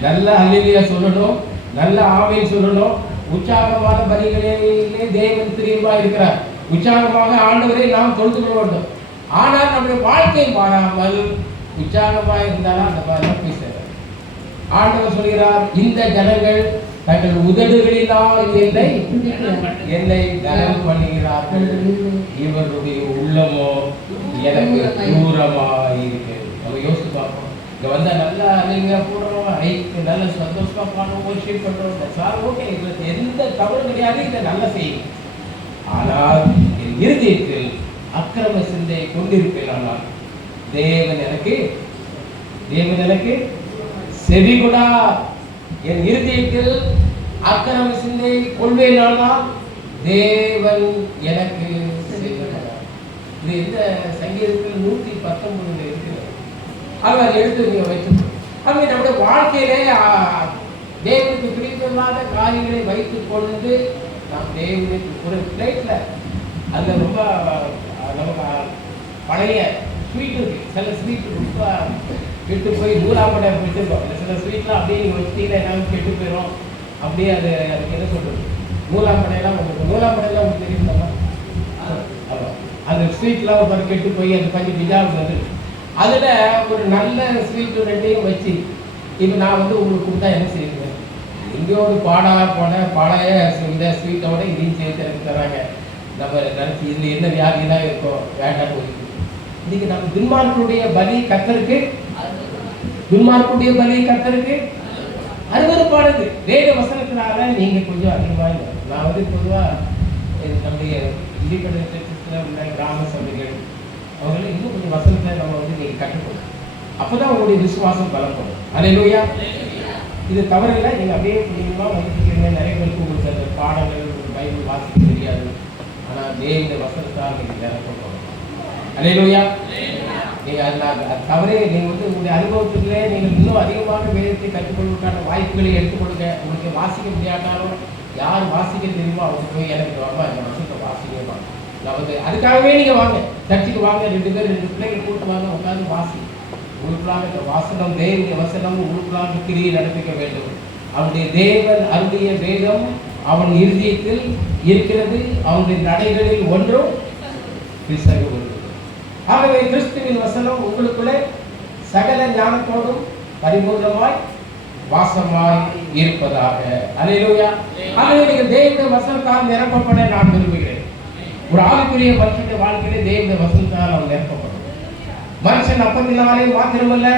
நல்ல அல்லேலியா சொல்லணும், நல்ல ஆமேன் சொல்லணும். உற்சாகமான பலிகளிலே தேவன் பிரியமா இருக்கிறார். உற்சாகமாக ஆண்டவரை நாம் தொழுது கொள்ள வேண்டும். ஆனால் நம்முடைய வாழ்க்கை மாறாமல் உற்சாகமாக இருந்தாலும் அந்த மாதிரிலாம் போய் சேர. ஆண்டவர் சொல்கிறார், இந்த ஜனங்கள் தங்கள் உதடுகளினால் என்னை கனம் பண்ணுகிறார்கள், இவர்களுடைய உள்ளமோ எனக்கு தூரமாக இருக்கிறது. நம்ம யோசித்து பார்ப்போம். இங்கே வந்தால் நல்லா அலைங்க போடுறோம், நல்ல சந்தோஷமா பாடுறோம், ஒர்ஷிப் பண்ணுறோம், சார் ஓகே, இதில் எந்த தவறு கிடையாது, இதை நல்லா செய்யும். ஆனால் என் இருதயத்தில் அக்கிரம சிந்தை கொண்டிருப்பேன். தேவன் எனக்கு செவிகொடா. என் இருதயத்தில் அக்கிரம சிந்தை கொள்வேனானால் தேவன் எனக்கு செவிகொடா. இது எந்த சங்கீதத்தில் 119 இருக்கிறது. அதை எடுத்து நீங்க வைத்து அப்படி நம்முடைய வாழ்க்கையிலே தேவனுக்கு பிடித்தமில்லாத காரியங்களை வைத்துக் கொண்டு நாம் தேவனுக்கு ஒரு பிளேட்ல அதில் ரொம்ப நமக்கு பழைய ஸ்வீட் இருக்கு. சில ஸ்வீட் ரொம்ப விட்டு போய் நூலாம்படை விட்டுருக்கோம். சில ஸ்வீட்லாம் அப்படியே நீங்கள் வச்சுட்டீங்கன்னா என்ன கெட்டு போயிடும். அப்படியே அதுக்கு என்ன சொல்றது, நூலாம்படையெல்லாம் உங்களுக்கு உங்களுக்கு தெரியுமா? அந்த ஸ்வீட்லாம் ஒரு மாதிரி கெட்டு போய் அது கொஞ்சம் டிஜார்ஜ் வந்து அதில் ஒரு நல்ல ஸ்வீட்டு ரெண்டையும் வச்சு இப்போ நான் உங்களுக்கு கொடுத்தா என்ன செய்யுங்க, எங்கேயோடு பழைய இந்த ஸ்வீட்டோட இதையும் சேர்த்து எனக்கு தராங்க. நம்ம நினச்சி இதில் என்ன வியாதிலாம் இருக்கோம், வேண்டாம் போயிருக்கு. இன்னைக்கு நம்ம துன்மார்க்குடைய பலி கர்த்தருக்கு அருவருப்பானது. வேத வசனத்தினால நீங்க கொஞ்சம் அதிகமாக நான் பொதுவாக நம்முடைய இண்டிபெண்டன்ஸ் உள்ள கிராம சபைகள் அவங்களும் இன்னும் கொஞ்சம் வசனத்தை நம்ம நீங்க கற்றுக்கணும். அப்பதான் உங்களுடைய விசுவாசம் பலப்படும். அல்லேலூயா. இது தவறில்லை. நீங்க அப்படியே கொஞ்சமாக வந்துட்டீங்க. நிறைய பேருக்கு உங்களுக்கு அந்த பாடங்கள் பைபிள் வாசிக்க தெரியாது. ஆனால் இந்த வசனத்தால் நீங்க நிரப்பணும். அல்லேலூயா. நீங்க அது தவறே. நீங்க உங்களுடைய அனுபவத்திலே நீங்கள் இன்னும் அதிகமாக வேதத்தை கற்றுக்கொள்வதற்கான வாய்ப்புகளை எடுத்துக்கொள்ளுங்க. உங்களுக்கு வாசிக்க முடியாட்டாலும் யார் வாசிக்க தெரியுமோ அவங்க போய் எனக்கு வரமா இந்த வசனத்தை வாசிக்கமா. நமக்கு அதுக்காகவே நீங்க வாங்க, சர்ச்சுக்கு வாங்க, 2 பேர் 2 பிள்ளைகள் கூட்டு வாங்க, உட்காந்து வாசி. உங்களுக்குள்ளாக இந்த வாசனம், தேவனுடைய வசனம் உங்களுக்குள்ளாக கிரியை நடப்பிக்க வேண்டும். அவனுடைய தேவன் அருடைய வேதம் அவன் இருதயத்தில் இருக்கிறது, அவனுடைய நடைகளில் ஒன்றும் பிசகு ஒன்று. ஆகவே கிறிஸ்துவின் வசனம் உங்களுக்குள்ளே சகல ஞானத்தோடும் பரிபூர்ணமாய் வாசமாய் இருப்பதாக. அல்லேலூயா. ஆகவே நீங்கள் தேவனுடைய வசனத்தால் நிரப்பப்பட நான் விரும்புகிறேன். ஒரு ஆவிக்குரிய மனுஷனுடைய வாழ்க்கையிலே தேவனுடைய வசனத்தால் அவன் நிரப்பப்படும். மனுஷன் அப்பத்தினாலே மாத்திரமல்ல,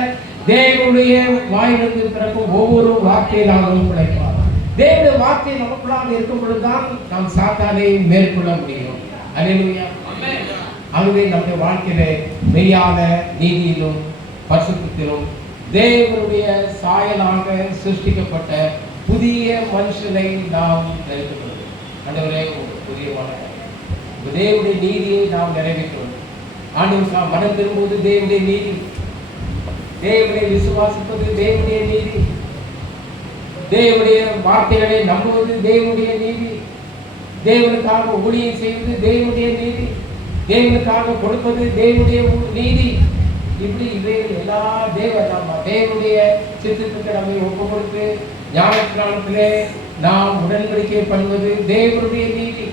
தேவனுடைய வாயிலிருந்து பிறக்கும் ஒவ்வொரு வார்த்தையினாலும் பிழைப்பார். தேவனுடைய வார்த்தை நமக்குள்ளாக இருக்கும் பொழுதுதான் நாம் சாத்தானை மேற்கொள்ள முடியும். அல்லேலூயா. ஆகவே நம்முடைய வாழ்க்கையிலே மெய்யான நீதியிலும் பரிசுத்தத்திலும் தேவனுடைய சாயலாக சிருஷ்டிக்கப்பட்ட புதிய மனுஷனை நாம் நிறைவேற்றுவோம். ஆண்டவரே, புதிய தேவனுடைய நீதியை நாம் நிறைவேற்றுவோம். ஆண்டவருக்காக மனம் திரும்புவது தேவனுடைய நீதி, தேவனை விசுவாசிப்பது தேவனுடைய நீதி, தேவனுடைய வார்த்தைகளை நம்புவது தேவனுடைய நீதி, தேவனுக்காக ஊழியம் செய்வது தேவனுடைய நீதி, தேவனுக்காக கொடுப்பது தேவனுடைய நீதி. இப்படி இவைகள் எல்லா தேவனுடைய சித்தத்துக்கு நம்மை ஒப்பு கொடுத்து ஞானத்திலே நாம் உடன்படிக்கை பண்ணுவது தேவனுடைய நீதி.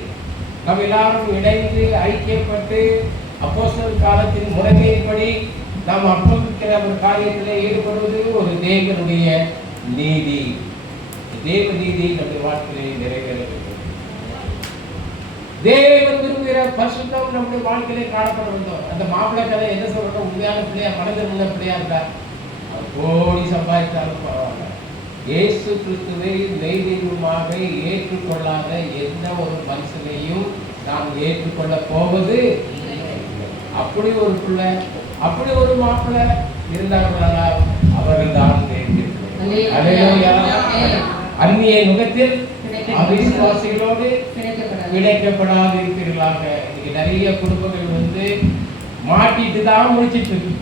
நாம் எல்லாரும் இணைந்து ஐக்கியப்பட்டு அப்போஸ்தலர் காலத்தின் முறைமையின்படி நாம் அப்போஸ்தலர் ஒரு காரியத்திலே ஈடுபடுவது ஒரு தேவனுடைய நீதி. தேவ நீதி நம்முடைய வாழ்க்கையை நிறைவேற வேண்டும். தேவன் விரும்புகிற பரிசுத்தம் நம்முடைய வாழ்க்கையிலே காணப்பட வேண்டும். அந்த மாப்பிள்ளை கதை என்ன சொல்றோம், உண்மையான பிள்ளையா, மனதில் உள்ள பிள்ளையா இருந்தா கோடி சம்பாதித்தாலும் பரவாயில்ல, இயேசு கிறிஸ்துவை மெய்தெய்வமாக ஏற்றுக்கொள்ளாத எந்த ஒரு மனுஷனையும் நாம் ஏற்றுக்கொள்ள போவது. அப்படி ஒரு பிள்ளை, அப்படி ஒரு மாப்பிள்ளை இருந்தார்களா அவர்கள் தான் அந்நிய முகத்தில் அவிசுவாசிகளோடு இணைக்கப்படாது இருக்கிறீர்களாக. இன்னைக்கு நிறைய குடும்பங்கள் மாட்டிட்டு தான் முடிச்சிட்டு இருக்கு.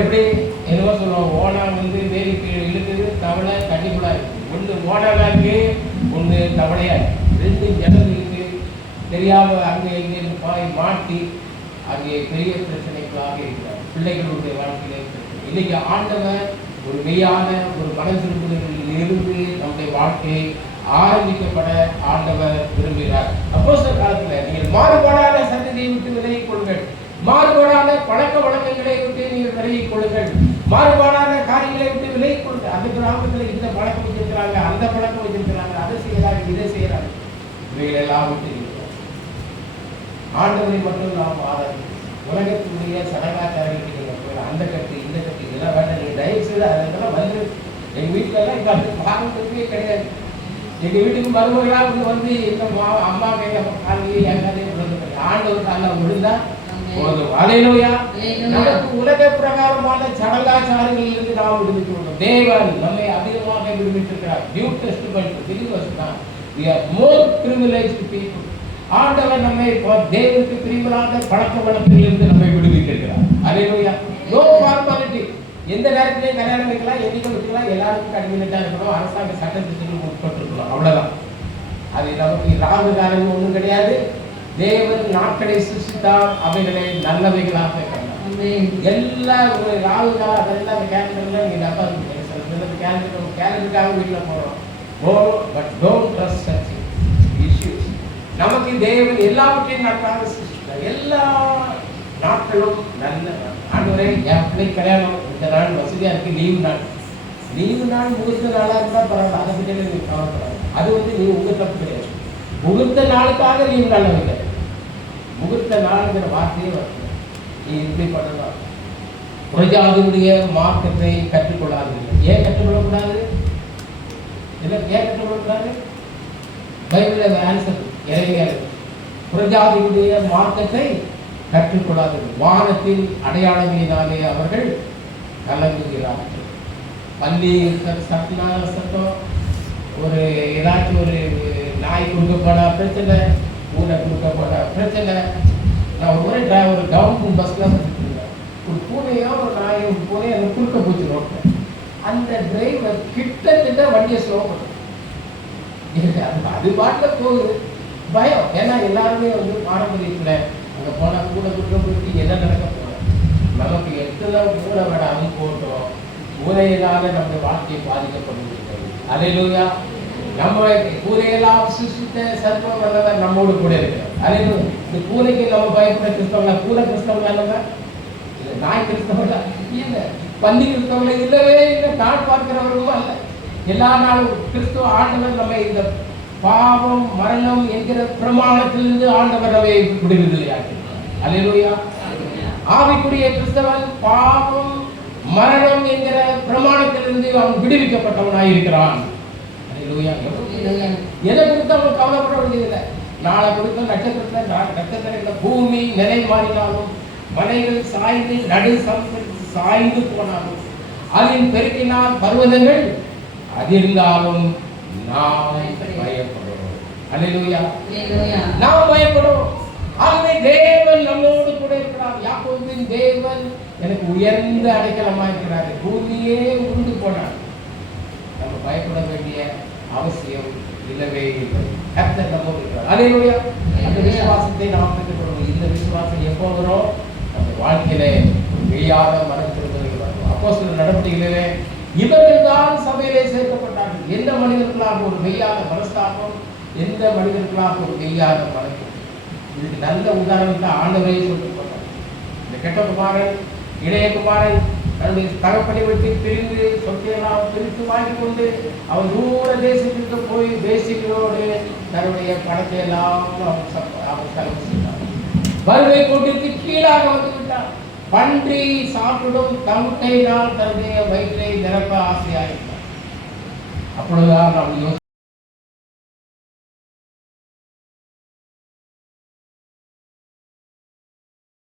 எப்படி என்னவோ சொல்லுவோம், ஓனா வேலைக்கு இழுக்குது, தவளை கண்டிப்பா இருக்கு. ஒன்று ஓனாக இருக்கு, ஒன்று தவளையா இருக்கு. 2 ஜனம் இருக்கு. தெரியாம அங்கே இங்கே மாட்டி அங்கே பெரிய பிரச்சனைகளாக இருக்கிறார் பிள்ளைகளுடைய வாழ்க்கையில. இன்னைக்கு ஆண்டவர் ஒரு மெய்யான ஒரு மனதில் இருந்து நம்முடைய வாழ்க்கையை ஆரம்பிக்கப்பட ஆண்டவர் விரும்புகிறார். அப்போஸ்தலர் காலத்துல நீங்கள் மாறுபாடான சந்ததியை விட்டு விலகிக் கொள்ளுங்கள், மாறுபாடான பழக்க வழக்கங்களை விட்டு நீங்கள் விலகிக் மாறுபாடான காரியங்களை விட்டு விலகி கொண்டு அந்த கிராமத்தில் இந்த பழக்கம் வச்சிருக்கிறாங்க, அந்த பழக்கம் வச்சிருக்கிறாங்க, அதை செய்யறாங்க, இதை செய்யறாங்க, இவைகள் எல்லாம் விட்டு ஆண்டவரை மட்டும் நாம் ஆராய்ந்து உலகத்தினுடைய சடங்காச்சாரங்களுக்கு நீங்க போயிடலாம். அந்த கட்டு இந்த கட்டு இதெல்லாம் வேண்டாம். நீங்க தயவு செய்து அதெல்லாம் வந்து எங்க வீட்டுல எல்லாம் இங்க அப்படி பாரம்பரியமே கிடையாது. எங்க வீட்டுக்கு மருமகளாக வந்து இந்த அம்மா கையில காலையே என் காலையே விழுந்து ஆண்டவர் காலில் விழுந்தா போதும். அல்லேலூயா. நமக்கு உலக பிரகாரமான சடங்காச்சாரங்களில் இருந்து நாம் விடுவிக்கிறோம். தேவன் நம்மை அதிகமாக விடுவித்திருக்கிறார். நியூ டெஸ்டமென்ட் திருவசனம் we are more privileged people. ஆண்டவர் நம்மை தேவனுக்கு பிரியமான பழக்க வழக்கங்களிலிருந்து நம்மை விடுவித்திருக்கிறார். அல்லேலூயா. No formality. எந்த நேரத்திலையும் கல்யாணம் வைக்கலாம், என்னைக்கும் வைக்கலாம், எல்லாருக்கும் கன்வீனியன்ட்டா இருக்கணும், அரசாங்க சட்ட திட்டங்களுக்கு உட்பட்டிருக்கணும், அவ்வளவுதான். அது நமக்கு ராகு காலம் ஒன்றும் கிடையாது. தேவன் நாட்களை சிருஷ்டித்தார், அவைகளை நல்லவைகளாக எல்லா ஒரு ராகு காலம் அதெல்லாம் அந்த கேலண்டர்ல நீங்க நம்ப கேலண்டருக்காக வீட்டில் போறோம். But don't trust such issues. நமக்கு தேவன் எல்லாவற்றையும் நன்றாக சிருஷ்டித்தார். எல்லா நாட்களும் நல்ல ஆண்டவரே என் பிள்ளை கல்யாணம் இந்த நாள் வசதியா இருக்கு, லீவு நாள் முகூர்த்த நாளா இருந்தா பரவாயில்ல, அதை பற்றி நீங்க கவலைப்படாது. அது வந்து நீ உங்க தப்பு கிடையாது. முகூர்த்த நாளுக்காக லீவு நாள் வைக்க, முகூர்த்த நாளுங்கிற வார்த்தையே வரல. நீ இப்படி பண்ணலாம். புரஜாதியுடைய மார்க்கத்தை கற்றுக்கொள்ளாதீர்கள். ஏன் கற்றுக்கொள்ளக்கூடாது? ஏன் கற்றுக்கொள்ளக்கூடாது? பைபிள் ஆன்சர் இறைமையாக புரஜாதியுடைய மார்க்கத்தை கற்றுக்கொள்ளாதீர்கள். வானத்தின் அடையாளங்களினாலே அவர்கள் கலங்குகிறார்கள். பள்ளி சட்டம் ஒரு ஏதாச்சும் ஒரு நாய் கொடுக்கப்பட பிரச்சனை, பூனை கொடுக்கப்பட பிரச்சனை. நான் ஒரு முறை ஒரு கவர்மெண்ட் பஸ்ல ஒரு பூனையோ ஒரு நாயோ ஒரு பூனையோ அதை குறுக்க போச்சு ரோட்டில். அந்த டிரைவர் கிட்டத்தட்ட வண்டியை ஸ்லோ பண்ணுறது. அது பாட்டில் போகுது. பயம். ஏன்னா எல்லாருமே வந்து பாரம்பரியத்தில் அங்கே போனால் கூட குறுக்க போயிட்டு எதை நடக்க போகிறோம். நமக்கு எத்தனை பூனை வேடாமல் போட்டோம். பூனையினால நம்ம வாழ்க்கையை பாதிக்கப்படுகிறது. அல்லேலூயா. நம்ம பூனையெல்லாம் சிருஷ்டித்த சர்வ வல்லவர் நம்மோடு கூட இருக்கிறார். அல்லேலூயா. இந்த பூனைக்கு நம்ம பயப்பட கிறிஸ்தவங்களா? பூனை கிறிஸ்தவங்களா? நம்ம நாய் கிறிஸ்தவங்களா? இல்லை. பள்ளி கிறிஸ்தவங்களா? இல்லவே இல்லை. நாள் பார்க்கிறவர்களும் அல்ல. எல்லா நாளும் கிறிஸ்துவ ஆண்டவர் நம்ம இந்த பாவம் மரணம் என்கிற பிரமாணத்திலிருந்து ஆண்டவர் நம்மை விடுவிடுதலையாக்கிறார். அல்லேலூயா. ஆவிக்குரிய கிறிஸ்தவன் பாவம் மரணம் என்கிற பிரமாணத்திலிருந்து அவன் விடுவிக்கப்பட்டவனாய் இருக்கிறான். எதை குறித்து அவன் கவலைப்பட வேண்டியதில்லை. நாளை குறித்த நட்சத்திரங்கள் பூமி நிலை மாறினாலும் மலைகள் சாய்ந்து நடு சாய்ந்து போனாலும் அதன் பெருக்கினால் பர்வதங்கள் அதிர்ந்தாலும் நாம் பயப்படுவோம். அல்லேலூயா. நாம் பயப்படுவோம். ஆகவே தேவன் நம்மோடு கூட இருக்கிறார். யாக்கோபின் தேவன் எனக்கு உயர்ந்த அடைக்கலமா இருக்கிறார். பூமியே உருண்டு போனார். நம்ம பயப்பட வேண்டிய அவசியம் இல்லவே இல்லை. கர்த்தர் நம்மோடு இருக்கிறார். அல்லேலூயா. அந்த விசுவாசத்தை நாம் பெற்றுக்கொள்வோம். இந்த விசுவாசம் எப்போ வரும்? நம்ம வாழ்க்கையிலே மெய்யாக மனத்திருப்பதில் வரும். அப்போஸ்தலர் நடவடிக்கைகளிலே இவர்கள் தான் சபையிலே சேர்க்கப்பட்டார்கள். எந்த மனிதர்களாக ஒரு மெய்யான மனஸ்தாபம், எந்த மனிதர்களாக ஒரு மெய்யான மனது. இதுக்கு நல்ல உதாரணத்தை ஆண்டவரே சொல்லிட்டு போட்டார். இந்த கெட்ட குமாரன் இளைய குமாரன் தன்னுடைய தகப்பனை விட்டு பிரிந்து சொத்தையெல்லாம் பிரித்து வாங்கி கொண்டு அவன் தூர தேசத்திற்கு போய் தேசிகளோடு தன்னுடைய பணத்தை எல்லாம் அவன் செலவு செய்தார். வருகை கொண்டிற்கு கீழாக வந்து விட்டார். பன்றி சாப்பிடும் தமுட்டையினால் தன்னுடைய வயிற்றை நிரப்ப ஆசையாயிருந்தார். அப்பொழுதுதான் நாம்